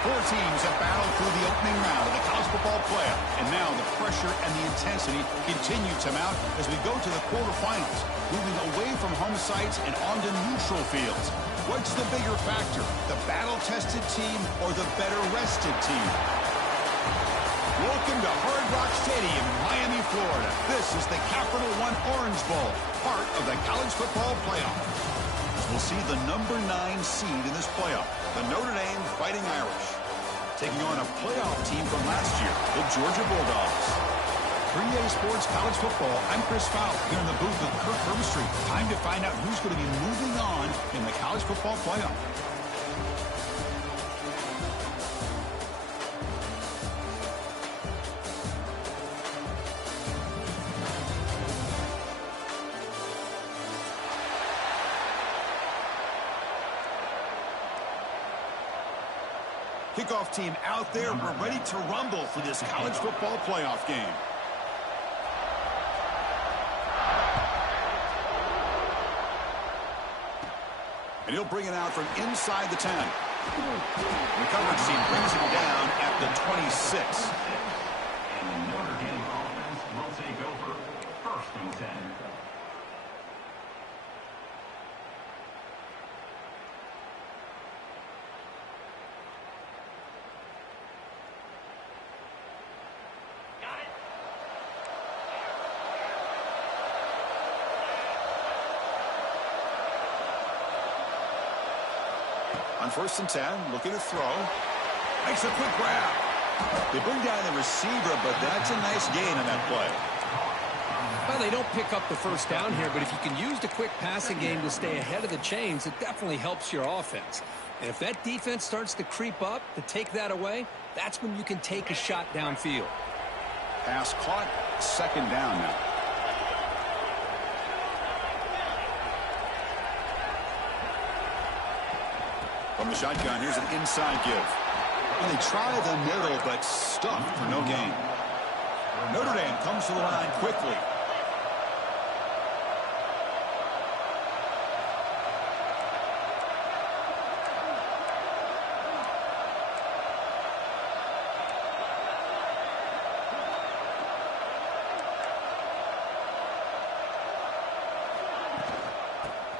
Four teams have battled through the opening round of the college football playoff, and now the pressure and the intensity continue to mount as we go to the quarterfinals, moving away from home sites and onto neutral fields. What's the bigger factor, the battle-tested team or the better-rested team? Welcome to Hard Rock Stadium in Miami, Florida. This is the Capital One Orange Bowl, part of the college football playoff. We'll see the number 9 seed in this playoff, the Notre Dame Fighting Irish, taking on a playoff team from last year, the Georgia Bulldogs. 3A Sports College Football, I'm Chris Fowler, here in the booth with Kirk Herbstreit. Time to find out who's going to be moving on in the college football playoff. Kickoff team out there. We're ready to rumble for this college football playoff game. And he'll bring it out from inside the 10. The coverage team brings him down at the 26. And the Notre Dame offense will take over first and 10. On first and 10, looking to throw. Makes a quick grab. They bring down the receiver, but that's a nice gain on that play. Well, they don't pick up the first down here, but if you can use the quick passing game to stay ahead of the chains, it definitely helps your offense. And if that defense starts to creep up to take that away, that's when you can take a shot downfield. Pass caught, second down now. From the shotgun, here's an inside give. And they try the middle, but stuffed for no gain. Notre Dame comes to the line quickly.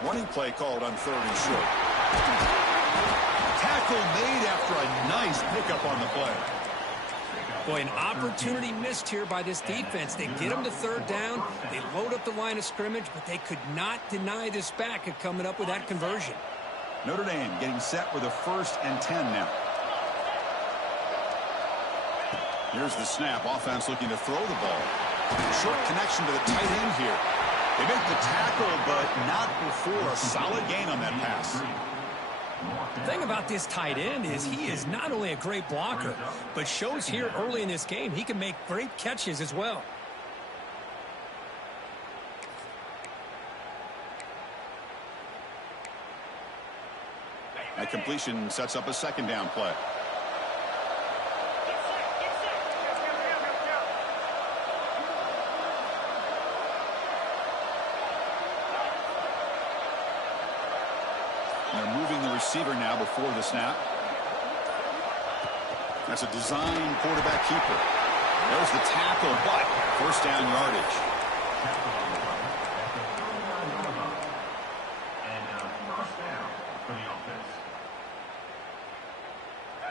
Running play called on third and short. Tackle made after a nice pickup on the play. Boy, an opportunity missed here by this defense. They get them to third down. They load up the line of scrimmage, but they could not deny this back of coming up with that conversion. Notre Dame getting set with a first and 10 now. Here's the snap. Offense looking to throw the ball. Short connection to the tight end here. They make the tackle, but not before a solid gain on that pass. The thing about this tight end is he is not only a great blocker, but shows here early in this game he can make great catches as well. That completion sets up a second down play. They're moving the receiver now before the snap. That's a design quarterback keeper. There's the tackle, but first down yardage.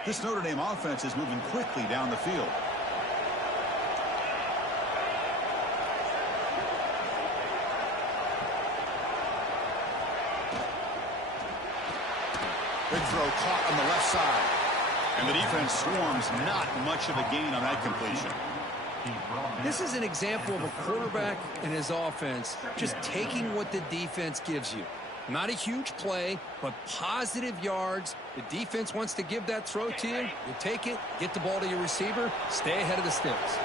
This Notre Dame offense is moving quickly down the field. Big throw caught on the left side. And the defense swarms, not much of a gain on that completion. This is an example of a quarterback and his offense just taking what the defense gives you. Not a huge play, but positive yards. The defense wants to give that throw to you. You take it, get the ball to your receiver, stay ahead of the sticks.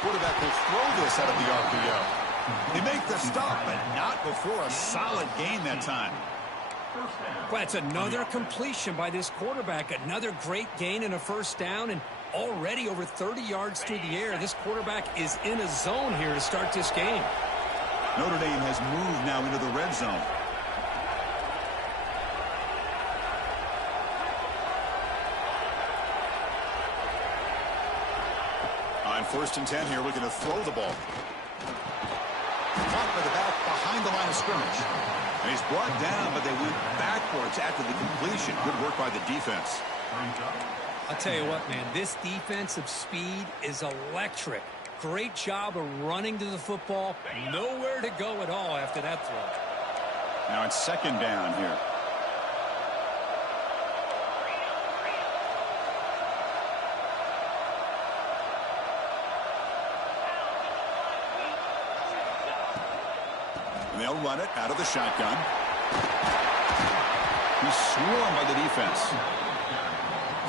Quarterback will throw this out of the RPO. They make the stop, but not before a solid gain that time. Well, it's another completion by this quarterback. Another great gain in a first down, and already over 30 yards through the air. This quarterback is in a zone here to start this game. Notre Dame has moved now into the red zone. first and 10 here, looking to throw the ball. Caught by the back behind the line of scrimmage. And he's brought down, but they went backwards after the completion. Good work by the defense. I'll tell you what, man, this defensive speed is electric. Great job of running to the football. Nowhere to go at all after that throw. Now it's second down here. And they'll run it out of the shotgun. He's swarmed by the defense.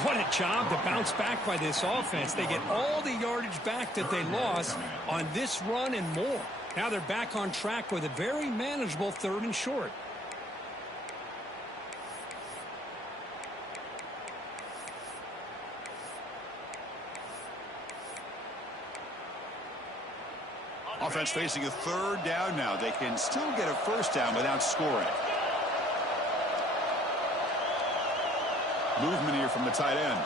What a job to bounce back by this offense. They get all the yardage back that they lost on this run and more. Now they're back on track with a very manageable 3rd and short. Offense facing a 3rd down now. They can still get a first down without scoring. Movement here from the tight end.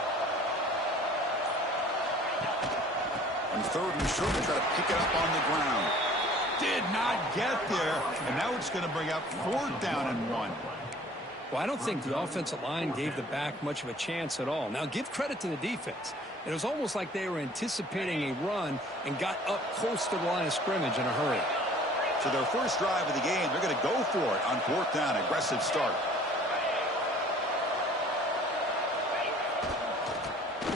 On 3rd and short, they try to pick it up on the ground. Did not get there. And now it's going to bring up 4th down and 1. Well, I don't think the offensive line gave the back much of a chance at all. Now, give credit to the defense. It was almost like they were anticipating a run and got up close to the line of scrimmage in a hurry. So their first drive of the game, they're going to go for it on 4th down. Aggressive start.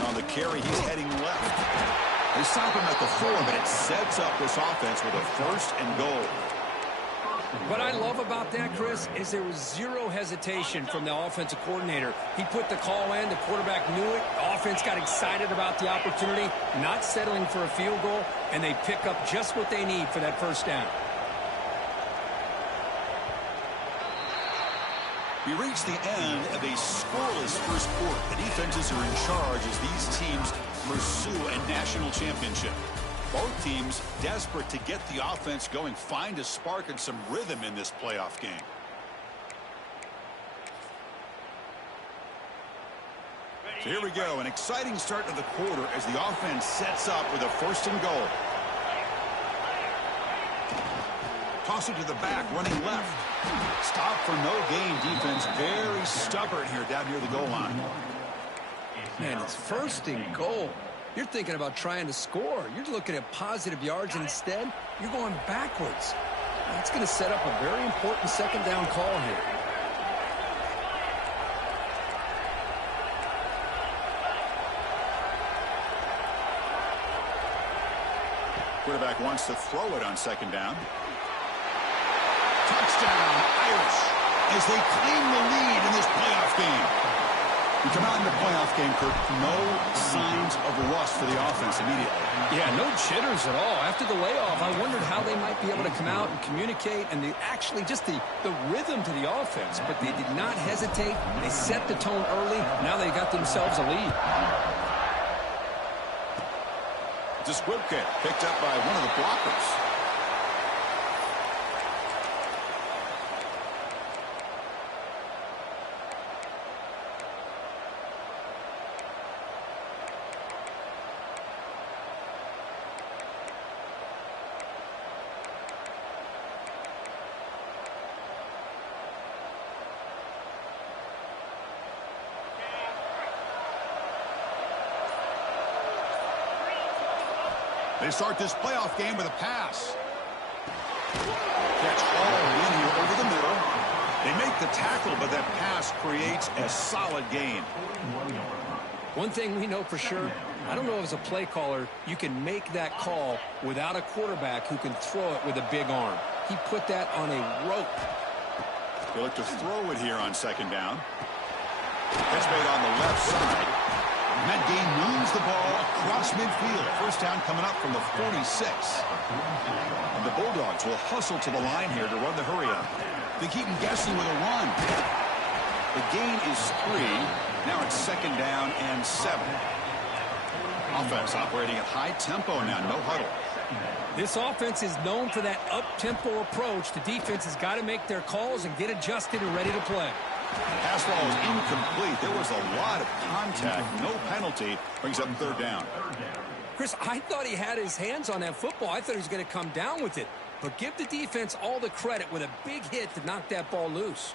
On the carry, he's heading left. They stop him at the 4, but it sets up this offense with a 1st and goal. What I love about that, Chris, is there was zero hesitation from the offensive coordinator. He put the call in. The quarterback knew it. The offense got excited about the opportunity, not settling for a field goal, and they pick up just what they need for that first down. We reach the end of a scoreless first quarter. The defenses are in charge as these teams pursue a national championship. Both teams desperate to get the offense going, find a spark and some rhythm in this playoff game. So here we go, an exciting start to the quarter as the offense sets up with a 1st and goal. Toss it to the back, running left. Stop for no gain. Defense very stubborn here down near the goal line. Man, it's 1st and goal. You're thinking about trying to score. You're looking at positive yards, and instead, you're going backwards. That's going to set up a very important 2nd down call here. Quarterback wants to throw it on 2nd down. Touchdown, Irish, as they claim the lead in this playoff game. We come out in the playoff game, Kirk, no signs of rust for the offense immediately. Yeah, no jitters at all. After the layoff, I wondered how they might be able to come out and communicate and actually just the rhythm to the offense. But they did not hesitate. They set the tone early. Now they got themselves a lead. It's a squib kick picked up by one of the blockers. They start this playoff game with a pass. Catch all in here over the middle. They make the tackle, but that pass creates a solid gain. One thing we know for sure, I don't know as a play caller, you can make that call without a quarterback who can throw it with a big arm. He put that on a rope. They look to throw it here on 2nd down. Catch made on the left side. And that gain moves the ball across midfield. First down coming up from the 46. And the Bulldogs will hustle to the line here to run the hurry up. They keep them guessing with a run. The gain is 3. Now it's 2nd down and 7. Offense operating at high tempo now, no huddle. This offense is known for that up-tempo approach. The defense has got to make their calls and get adjusted and ready to play. Pass ball is incomplete. There was a lot of contact. No penalty. Brings up 3rd down. Chris, I thought he had his hands on that football. I thought he was going to come down with it. But give the defense all the credit with a big hit to knock that ball loose.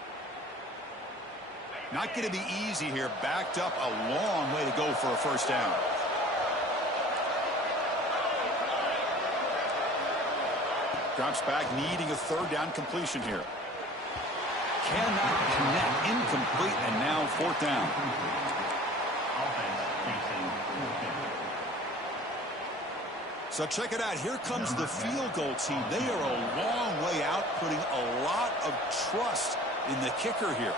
Not going to be easy here. Backed up a long way to go for a first down. Drops back, needing a third down completion here. Cannot connect. Incomplete, and now fourth down. So check it out. Here comes the field goal team. They are a long way out, putting a lot of trust in the kicker here.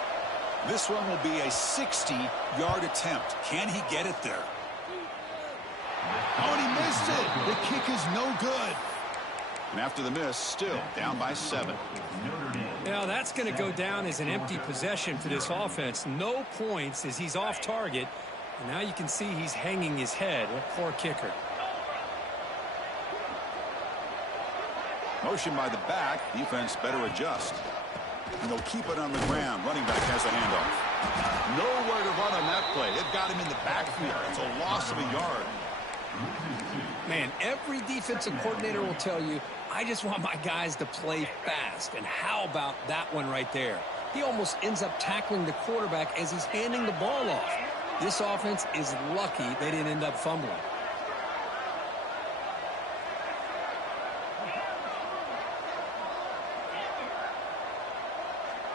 This one will be a 60-yard attempt. Can he get it there? Oh, and he missed it. The kick is no good. And after the miss, still down by 7. Now that's going to go down as an empty possession for this offense. No points as he's off target. And now you can see he's hanging his head. What poor kicker. Motion by the back. Defense better adjust. And they'll keep it on the ground. Running back has the handoff. Nowhere to run on that play. They've got him in the backfield. It's a loss of a yard. Man, every defensive coordinator will tell you, I just want my guys to play fast. And how about that one right there? He almost ends up tackling the quarterback as he's handing the ball off. This offense is lucky they didn't end up fumbling.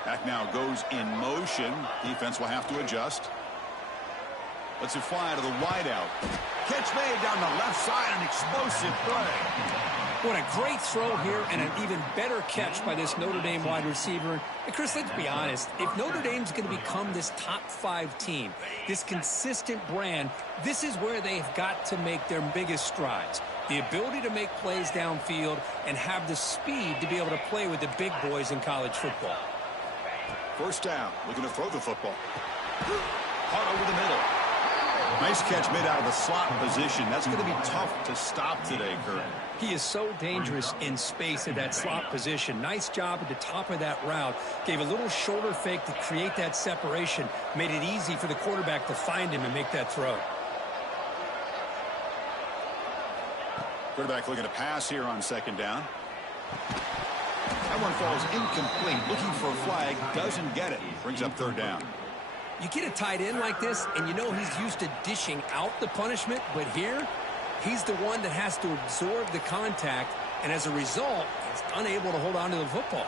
Back now goes in motion. Defense will have to adjust. Lets it fly to the wideout. Catch made down the left side. An explosive play. What a great throw here and an even better catch by this Notre Dame wide receiver. And Chris, let's be honest. If Notre Dame's going to become this top 5 team, this consistent brand, this is where they've got to make their biggest strides. The ability to make plays downfield and have the speed to be able to play with the big boys in college football. First down, looking to throw the football. Hard over the middle. Nice catch made out of the slot position. That's going to be tough to stop today, Kurt. He is so dangerous in space at that slot position. Nice job at the top of that route. Gave a little shoulder fake to create that separation. Made it easy for the quarterback to find him and make that throw. Quarterback looking to pass here on second down. That one falls incomplete. Looking for a flag. Doesn't get it. Brings up third down. You get a tight end like this, and you know he's used to dishing out the punishment, but here, he's the one that has to absorb the contact, and as a result, he's unable to hold on to the football.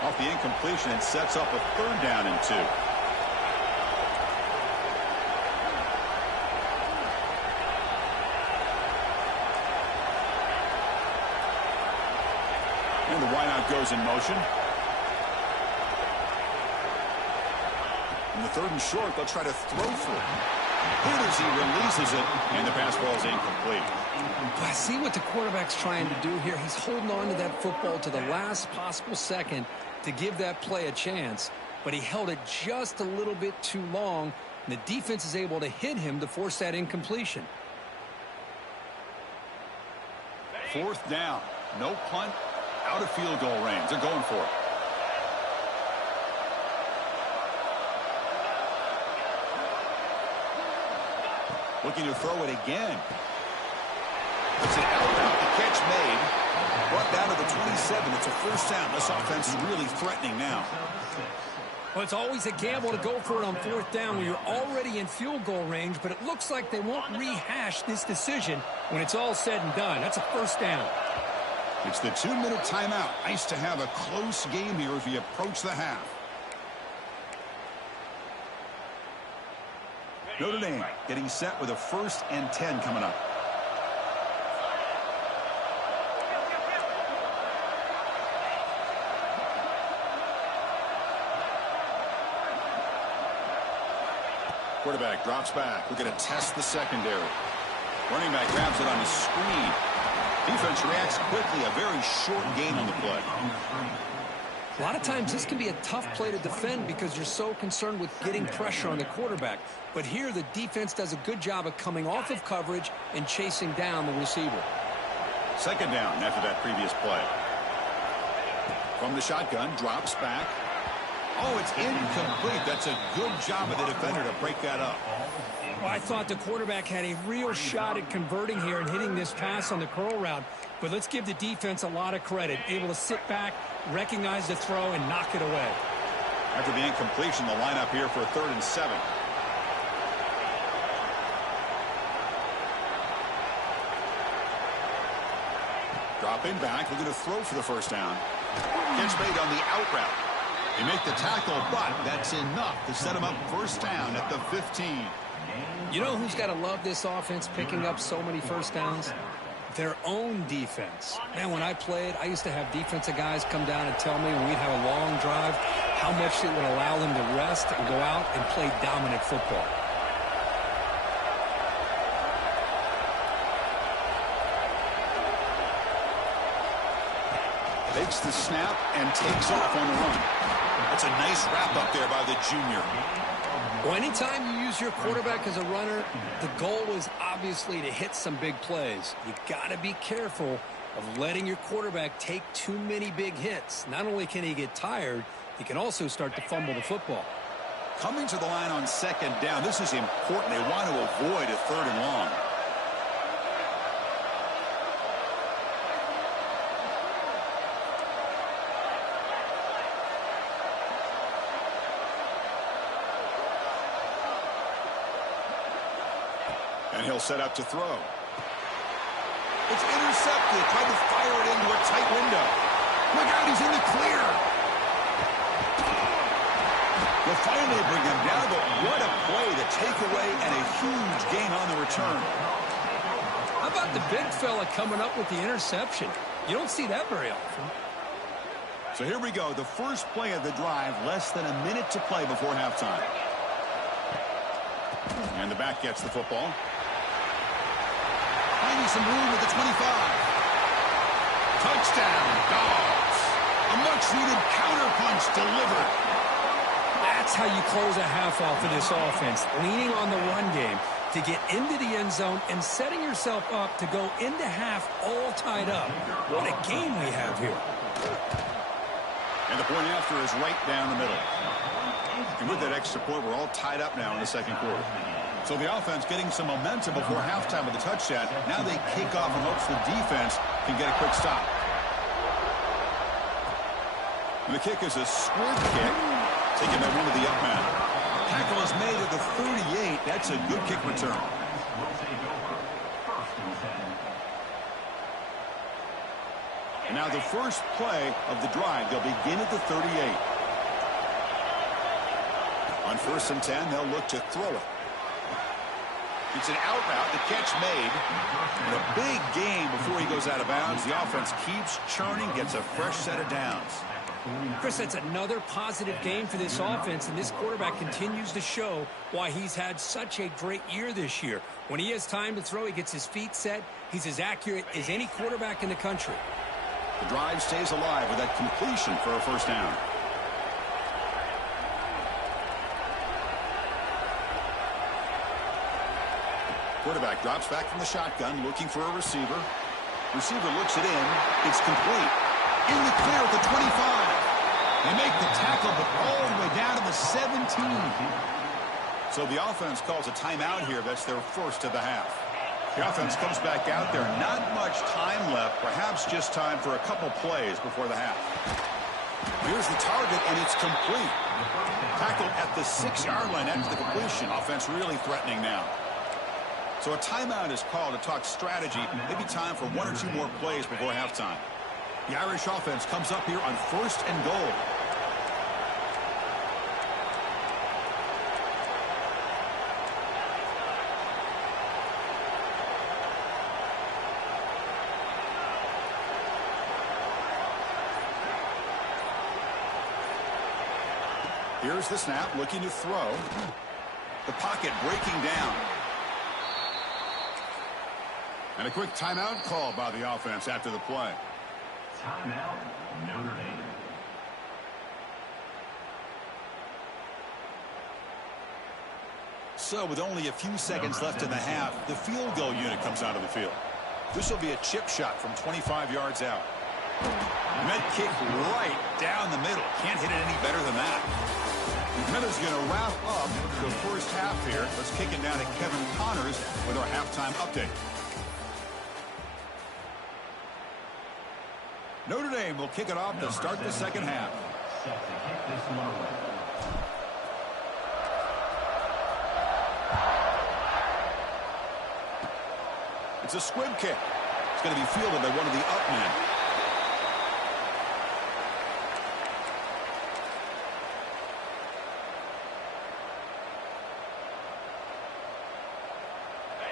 Off the incompletion, it sets up a third down and 2. And the wideout goes in motion. In the third and short, they'll try to throw for it. Here as he releases it, and the pass ball is incomplete. I see what the quarterback's trying to do here. He's holding on to that football to the last possible second to give that play a chance, but he held it just a little bit too long, and the defense is able to hit him to force that incompletion. Fourth down. No punt. Out of field goal range. They're going for it. Looking to throw it again. It's an out. The catch made. Brought down to the 27. It's a first down. This offense is really threatening now. Well, it's always a gamble to go for it on fourth down when you're already in field goal range, but it looks like they won't rehash this decision when it's all said and done. That's a first down. It's the 2-minute timeout. Nice to have a close game here as we approach the half. Notre Dame getting set with a 1st and 10 coming up. Quarterback drops back. We're going to test the secondary. Running back grabs it on the screen. Defense reacts quickly. A very short gain on the play. A lot of times this can be a tough play to defend because you're so concerned with getting pressure on the quarterback. But here the defense does a good job of coming off of coverage and chasing down the receiver. Second down after that previous play. From the shotgun, drops back. Oh, it's incomplete. That's a good job of the defender to break that up. Well, I thought the quarterback had a real shot at converting here and hitting this pass on the curl route. But let's give the defense a lot of credit. Able to sit back, recognize the throw, and knock it away. After the incompletion, the lineup here for a 3rd and 7. Dropping back, looking to throw for the first down. Catch made on the out route. They make the tackle, but that's enough to set him up first down at the 15. You know who's got to love this offense picking up so many first downs? Their own defense. Man, when I played, I used to have defensive guys come down and tell me when we'd have a long drive how much it would allow them to rest and go out and play dominant football. Takes the snap and takes off on the run. That's a nice wrap up there by the junior. Well, anytime you use your quarterback as a runner, the goal is obviously to hit some big plays. You got to be careful of letting your quarterback take too many big hits. Not only can he get tired, he can also start to fumble the football. Coming to the line on 2nd down, this is important. They want to avoid a 3rd and long. And he'll set up to throw. It's intercepted. Tried to fire it into a tight window. Look out, he's in the clear. They'll finally bring him down, but what a play, the takeaway, and a huge gain on the return. How about the big fella coming up with the interception? You don't see that very often. So here we go, the first play of the drive, less than a minute to play before halftime. And the back gets the football. Finding some room at the 25. Touchdown, Dogs. A much-needed counterpunch delivered. That's how you close a half off of this offense, leaning on the run game to get into the end zone and setting yourself up to go into half all tied up. What a game we have here. And the point after is right down the middle. And with that extra point, we're all tied up now in the 2nd quarter. So the offense getting some momentum before halftime with the touchdown. Now they kick off and hopes the defense can get a quick stop. And the kick is a squirt kick, taken by one of the up men. Tackle is made at the 38. That's a good kick return. And now the first play of the drive. They'll begin at the 38. On 1st and 10, they'll look to throw it. It's an out route, the catch made. And a big gain before he goes out of bounds. The offense keeps churning, gets a fresh set of downs. Chris, that's another positive game for this offense, and this quarterback continues to show why he's had such a great year this year. When he has time to throw, he gets his feet set. He's as accurate as any quarterback in the country. The drive stays alive with that completion for a first down. Quarterback drops back from the shotgun, looking for a receiver. Receiver looks it in. It's complete. In the clear at the 25. They make the tackle, but all the way down to the 17. So the offense calls a timeout here. That's their first of the half. The offense comes back out there. Not much time left. Perhaps just time for a couple plays before the half. Here's the target, and it's complete. Tackled at the 6-yard line after the completion. Offense really threatening now. So a timeout is called to talk strategy. Maybe time for 1 or 2 more plays before halftime. The Irish offense comes up here on 1st and goal. Here's the snap, looking to throw. The pocket breaking down. And a quick timeout call by the offense after the play. Timeout, Notre Dame. So with only a few seconds left in the half, the field goal unit comes out of the field. This will be a chip shot from 25 yards out. And that kick right down the middle. Can't hit it any better than that. Minutes going to wrap up the first half here. Let's kick it down to Kevin Connors with our halftime update. Notre Dame will kick it off to start the second half. Set to kick this one away. It's a squib kick. It's going to be fielded by one of the up men.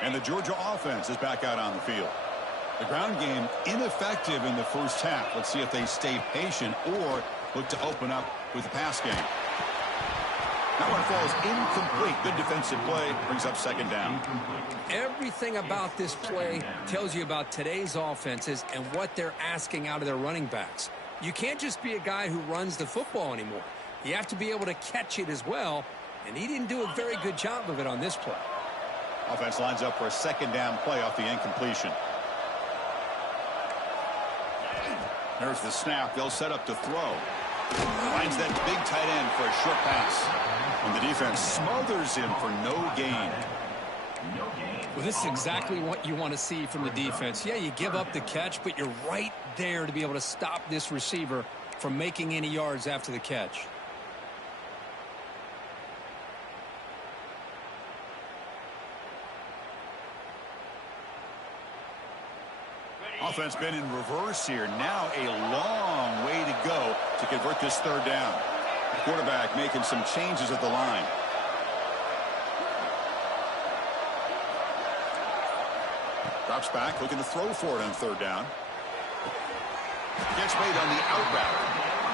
And the Georgia offense is back out on the field. The ground game ineffective in the first half. Let's see if they stay patient or look to open up with the pass game. That one falls incomplete. Good defensive play. Brings up second down. Everything about this play tells you about today's offenses and what they're asking out of their running backs. You can't just be a guy who runs the football anymore. You have to be able to catch it as well, and he didn't do a very good job of it on this play. Offense lines up for a second down play off the incompletion. There's the snap. They'll set up to throw. Finds that big tight end for a short pass. And the defense smothers him for no gain. Well, this is exactly what you want to see from the defense. Yeah, you give up the catch, but you're right there to be able to stop this receiver from making any yards after the catch. Offense been in reverse here. Now a long way to go to convert this third down. The quarterback making some changes at the line. Drops back, looking to throw for it on third down. Gets made on the out route.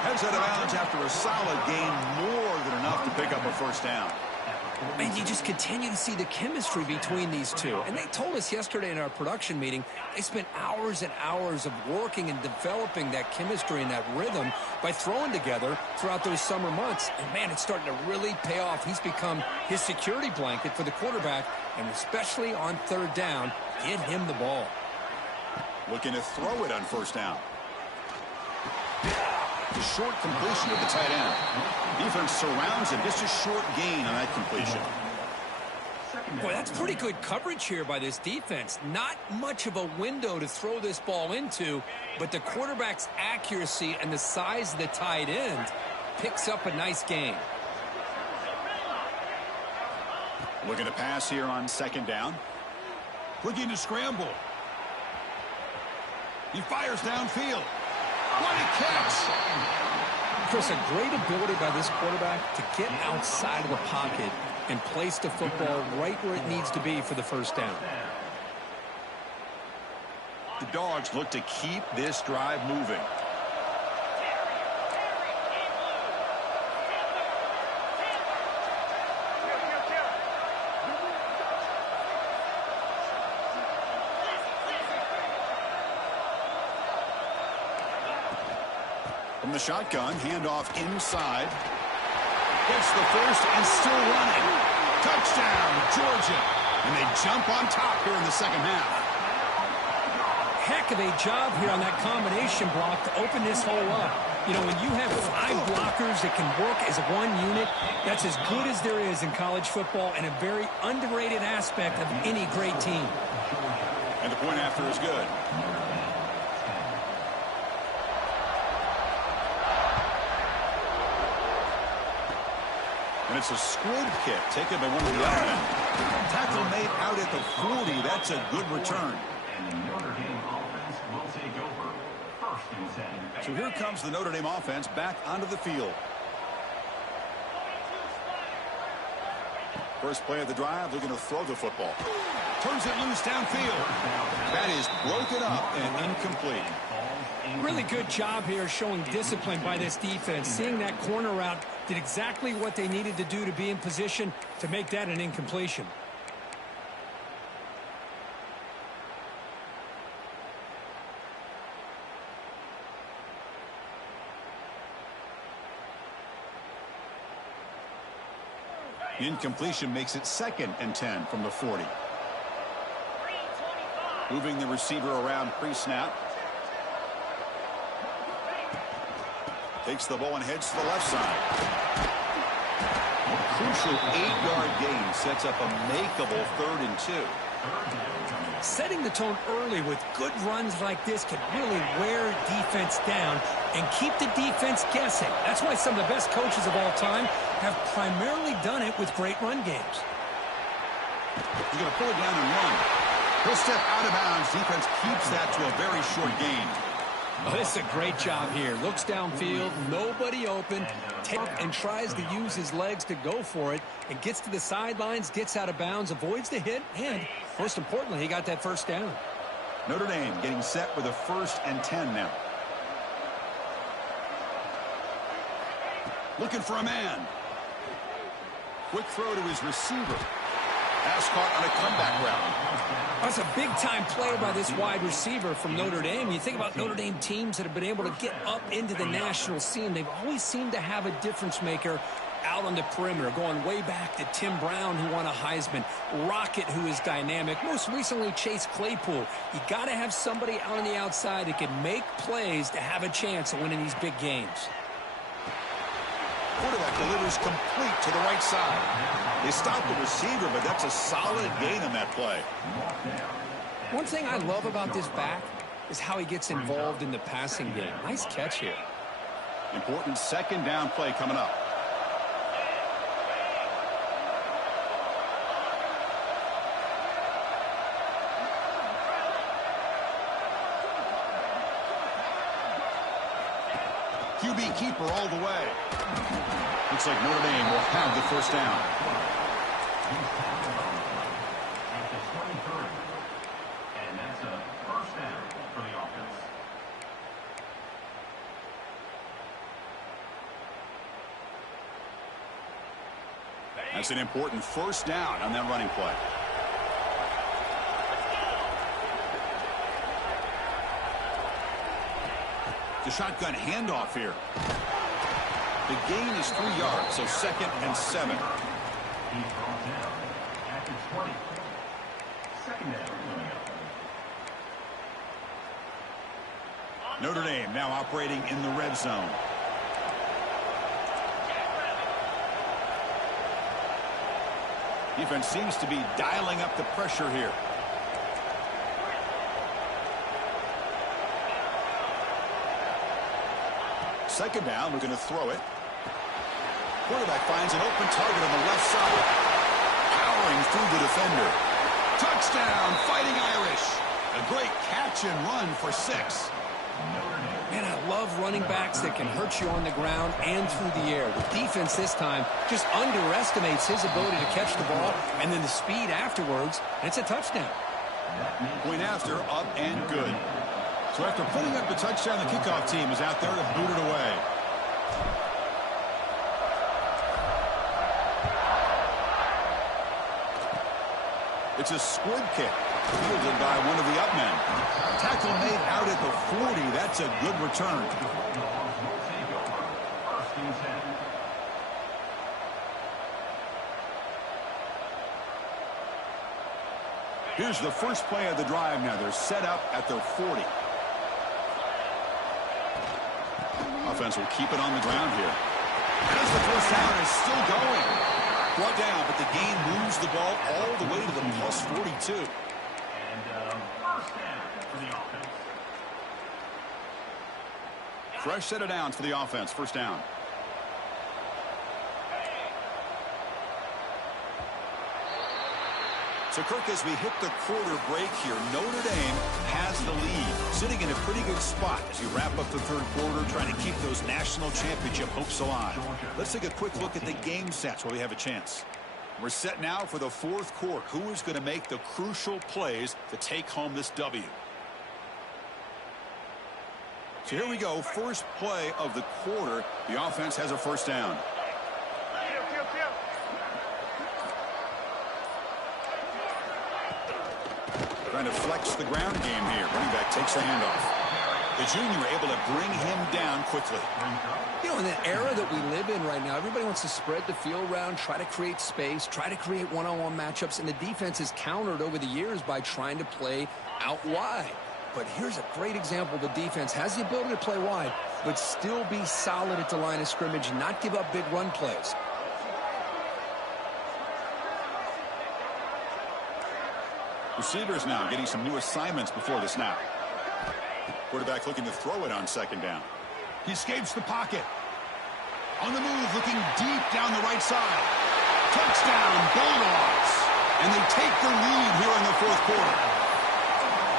Heads out of bounds after a solid gain, more than enough to pick up a first down. And you just continue to see the chemistry between these two. And they told us yesterday in our production meeting, they spent hours and hours of working and developing that chemistry and that rhythm by throwing together throughout those summer months. And, man, it's starting to really pay off. He's become his security blanket for the quarterback, and especially on third down, get him the ball. Looking to throw it on first down. The short completion of the tight end. Defense surrounds him. Just a short gain on that completion. Boy, that's pretty good coverage here by this defense. Not much of a window to throw this ball into, but the quarterback's accuracy and the size of the tight end picks up a nice gain. Looking to pass here on second down. Looking to scramble. He fires downfield. What a catch! Chris, a great ability by this quarterback to get outside of the pocket and place the football right where it needs to be for the first down. The Dogs look to keep this drive moving. From the shotgun, handoff inside. Gets the first and still running. Touchdown, Georgia. And they jump on top here in the second half. Heck of a job here on that combination block to open this hole up. You know, when you have 5 blockers that can work as one unit, that's as good as there is in college football and a very underrated aspect of any great team. And the point after is good. And it's a squib kick taken by one of the other men. Tackle made out at the 40. That's a good return. And the Notre Dame offense will take over. First and 10. So here comes the Notre Dame offense back onto the field. First play of the drive, looking to throw the football. Turns it loose downfield. That is broken up and incomplete. Really good job here showing discipline by this defense. Seeing that corner route did exactly what they needed to do to be in position to make that an incompletion. Incompletion makes it 2nd and 10 from the 40. Moving the receiver around pre-snap. Takes the ball and heads to the left side. A crucial 8-yard gain sets up a makeable 3rd and 2. Setting the tone early with good runs like this can really wear defense down and keep the defense guessing. That's why some of the best coaches of all time have primarily done it with great run games. He's going to pull it down and run. He'll step out of bounds. Defense keeps that to a very short gain. Oh, this is a great job here. Looks downfield, nobody open, and tries to use his legs to go for it, and gets to the sidelines, gets out of bounds, avoids the hit, and most importantly, he got that first down. Notre Dame getting set with a 1st and 10 now. Looking for a man. Quick throw to his receiver. Pass caught on a comeback route. That's a big-time play by this wide receiver from Notre Dame. You think about Notre Dame teams that have been able to get up into the national scene. They've always seemed to have a difference maker out on the perimeter, going way back to Tim Brown, who won a Heisman, Rocket, who is dynamic, most recently Chase Claypool. You got to have somebody out on the outside that can make plays to have a chance of winning these big games. Quarterback delivers complete to the right side. They stop the receiver, but that's a solid gain on that play. One thing I love about this back is how he gets involved in the passing game. Nice catch here. Important 2nd down play coming up. QB keeper all the way. Looks like Notre Dame will have the first down. And that's a first down for the offense. That's an important first down on that running play. The shotgun handoff here. The gain is 3 yards, so 2nd and 7. He's brought down at the 20. 2nd down coming up. Notre Dame now operating in the red zone. Defense seems to be dialing up the pressure here. Second down, we're going to throw it. Quarterback finds an open target on the left side. Powering through the defender. Touchdown, Fighting Irish. A great catch and run for 6. Man, I love running backs that can hurt you on the ground and through the air. The defense this time just underestimates his ability to catch the ball, and then the speed afterwards, and it's a touchdown. Point after, up and good. So after putting up the touchdown, the kickoff team is out there to boot it away. It's a squib kick, fielded by one of the up men. Tackle made out at the 40. That's a good return. Here's the first play of the drive now. They're set up at their 40. Offense will keep it on the ground here. As the first down is still going. Brought down, but the gain moves the ball all the way to the plus 42. And first down for the offense. Fresh set of downs for the offense. First down. So, Kirk, as we hit the quarter break here, Notre Dame has the lead, sitting in a pretty good spot as you wrap up the third quarter, trying to keep those national championship hopes alive. Let's take a quick look at the game stats where we have a chance. We're set now for the fourth quarter. Who is going to make the crucial plays to take home this W? So here we go. First play of the quarter. The offense has a first down. Trying to flex the ground game here. Running back takes the handoff. The junior able to bring him down quickly. You know, in the era that we live in right now, everybody wants to spread the field around, try to create space, try to create one-on-one matchups, and the defense is countered over the years by trying to play out wide. But here's a great example. The defense has the ability to play wide, but still be solid at the line of scrimmage and not give up big run plays. Receivers now getting some new assignments before the snap. Quarterback looking to throw it on second down. He escapes the pocket. On the move, looking deep down the right side. Touchdown, Bulldogs. And they take the lead here in the fourth quarter.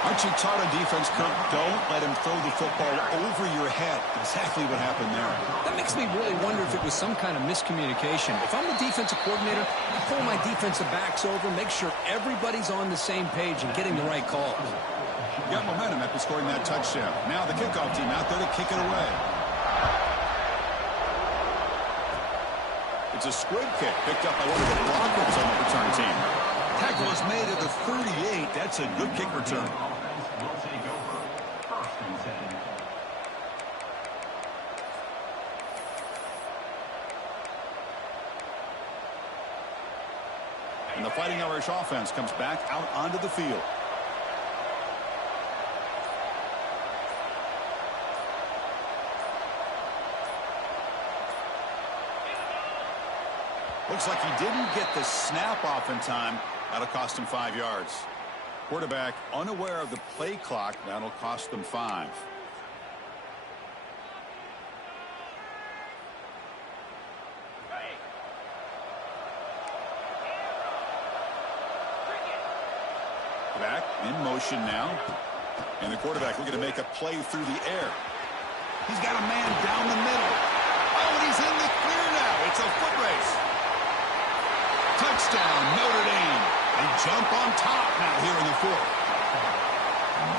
Aren't you taught on defense, Kirk? Don't let him throw the football over your head. Exactly what happened there. That makes me really wonder if it was some kind of miscommunication. If I'm the defensive coordinator, I pull my defensive backs over, make sure everybody's on the same page and getting the right calls. Got momentum after scoring that touchdown. Now the kickoff team out there to kick it away. It's a squib kick picked up by one of the blockers on the return team. Tackle is made at the 38. That's a good kick return. And the Fighting Irish offense comes back out onto the field. Looks like he didn't get the snap off in time. That'll cost him 5 yards. Quarterback unaware of the play clock. That'll cost them 5. Back in motion now. And the quarterback looking to make a play through the air. He's got a man down the middle. Oh, and he's in the clear now. It's a foot race. Touchdown, Notre Dame. They jump on top now here in the fourth.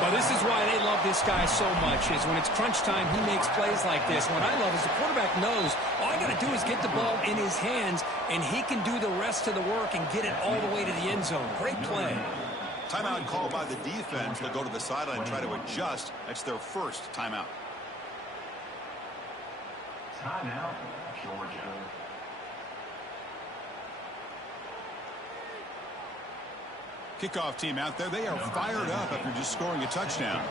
Well, this is why they love this guy so much, is when it's crunch time, he makes plays like this. What I love is the quarterback knows all I got to do is get the ball in his hands, and he can do the rest of the work and get it all the way to the end zone. Great play. Timeout called by the defense. They'll go to the sideline and try to adjust. That's their first timeout. Timeout, Georgia. Kickoff team out there. They are fired up after just scoring a touchdown.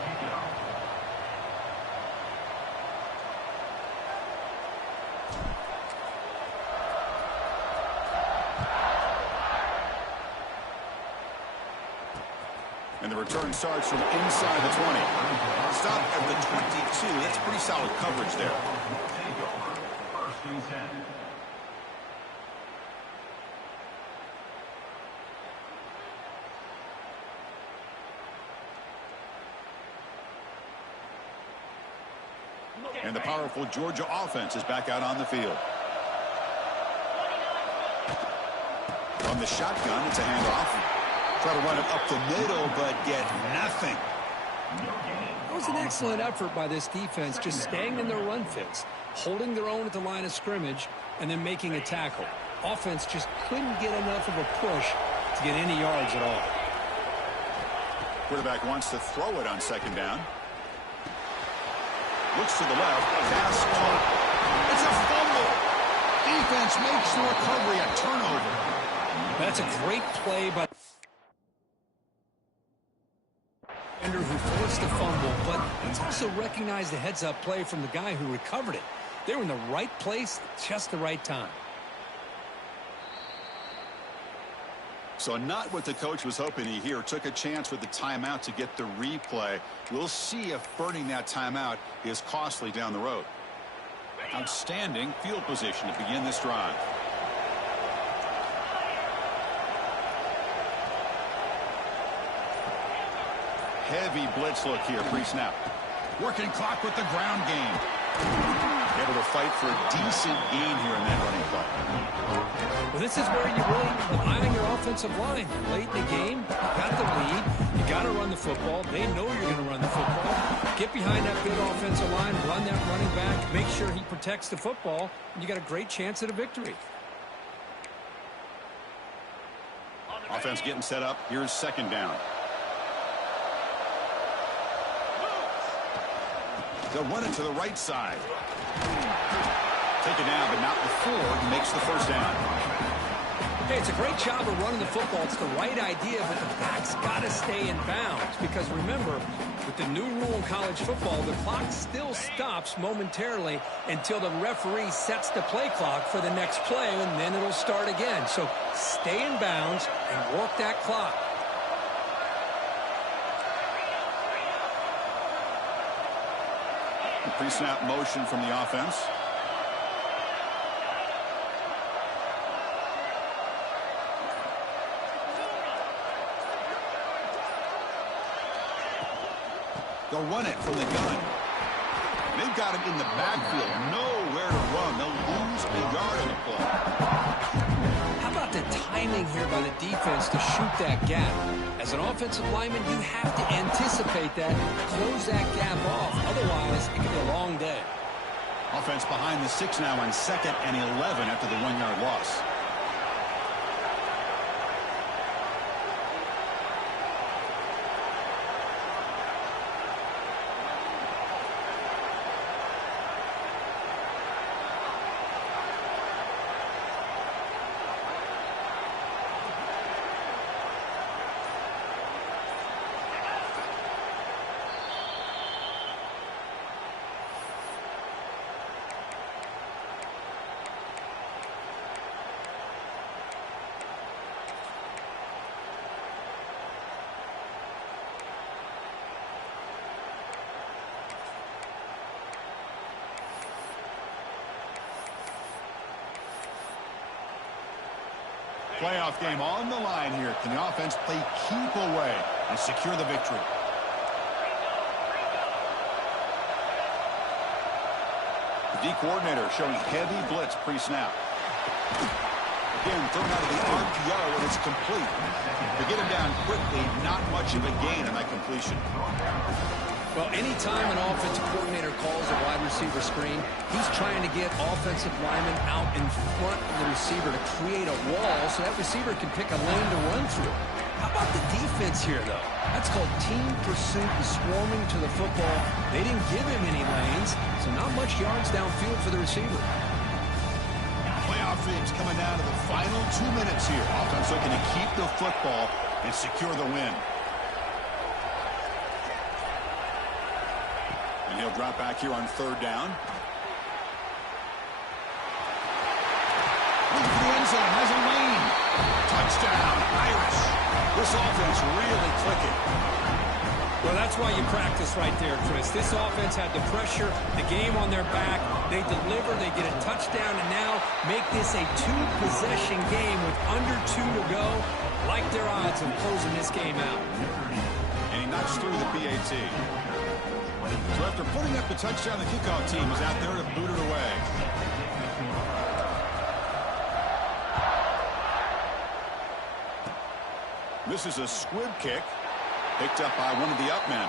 And the return starts from inside the 20. Stop at the 22. That's pretty solid coverage there. First and 10. And the powerful Georgia offense is back out on the field. From the shotgun, it's a handoff. Try to run it up the middle, but get nothing. It was an excellent effort by this defense, just staying in their run fits, holding their own at the line of scrimmage, and then making a tackle. Offense just couldn't get enough of a push to get any yards at all. Quarterback wants to throw it on second down. Looks to the left. Pass caught. It's a fumble. Defense makes the recovery a turnover. That's a great play by who forced the fumble, but let's also recognize the heads-up play from the guy who recovered it. They were in the right place at just the right time. So not what the coach was hoping to hear. Took a chance with the timeout to get the replay. We'll see if burning that timeout is costly down the road. Outstanding field position to begin this drive. Heavy blitz look here pre-snap. Working clock with the ground game. Able to fight for a decent gain here in that running play. Well, this is where you really rely on your offensive line. Late in the game, you got the lead. You got to run the football. They know you're going to run the football. Get behind that big offensive line, run that running back, make sure he protects the football, and you got a great chance at a victory. Offense getting set up. Here's second down. They'll run it to the right side. Take it down, but not before he makes the first down. Hey, it's a great job of running the football. It's the right idea, but the back's got to stay in bounds. Because remember, with the new rule in college football, the clock still stops momentarily until the referee sets the play clock for the next play, and then it'll start again. So stay in bounds and work that clock. Pre-snap motion from the offense. They'll run it from the gun. They've got him in the backfield. Nowhere to run. They'll lose a yard on the play. How about the timing here by the defense to shoot that gap? As an offensive lineman, you have to anticipate that, close that gap off. Otherwise, it could be a long day. Offense behind the 6 now on 2nd and 11 after the 1-yard loss. Playoff game on the line here. Can the offense play keep away and secure the victory? The D coordinator showing heavy blitz pre-snap. Again, thrown out of the RPO, and it's complete. To get him down quickly, not much of a gain on that completion. Well, anytime an offensive coordinator calls a wide receiver screen, he's trying to get offensive linemen out in front of the receiver to create a wall so that receiver can pick a lane to run through. How about the defense here, though? That's called team pursuit and swarming to the football. They didn't give him any lanes, so not much yards downfield for the receiver. Playoff games coming down to the final 2 minutes here. Offense looking to keep the football and secure the win. And he'll drop back here on 3rd down. Looking for the end zone, has a lane. Touchdown, Irish. This offense really clicking. Well, that's why you practice right there, Chris. This offense had the pressure, the game on their back. They deliver, they get a touchdown, and now make this a 2-possession game with under 2 to go. Like their odds of closing this game out. And he knocks through the PAT. So after putting up the touchdown, the kickoff team is out there to boot it away. This is a squib kick, picked up by one of the up men.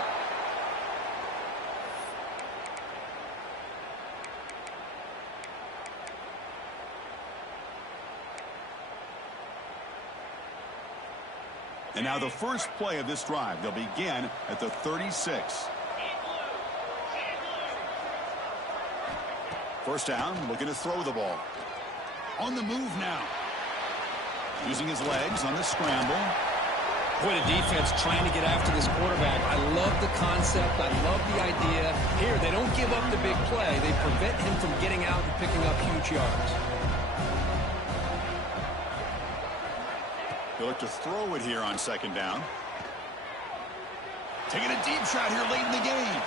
And now the first play of this drive. They'll begin at the 36. First down, looking to throw the ball. On the move now. Using his legs on the scramble. Boy, the defense trying to get after this quarterback. I love the concept. I love the idea. Here, they don't give up the big play. They prevent him from getting out and picking up huge yards. They look to throw it here on 2nd down. Taking a deep shot here late in the game.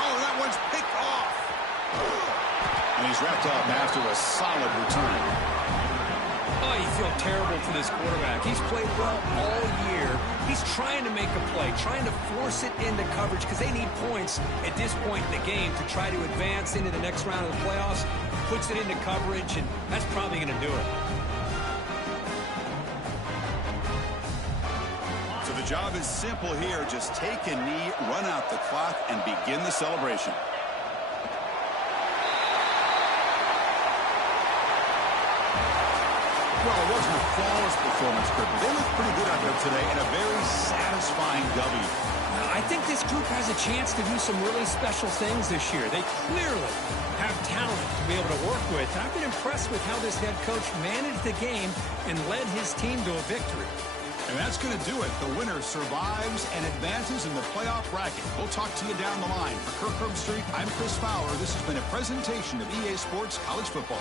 Oh, that one's picked off. And he's wrapped up after a solid return. Oh, you feel terrible for this quarterback. He's played well all year. He's trying to make a play, trying to force it into coverage because they need points at this point in the game to try to advance into the next round of the playoffs. Puts it into coverage, and that's probably going to do it. So the job is simple here. Just take a knee, run out the clock, and begin the celebration. Well, it wasn't a flawless performance, but they looked pretty good out there today in a very satisfying W. I think this group has a chance to do some really special things this year. They clearly have talent to be able to work with. I've been impressed with how this head coach managed the game and led his team to a victory. And that's going to do it. The winner survives and advances in the playoff bracket. We'll talk to you down the line. For Kirk Street, I'm Chris Fowler. This has been a presentation of EA Sports College Football.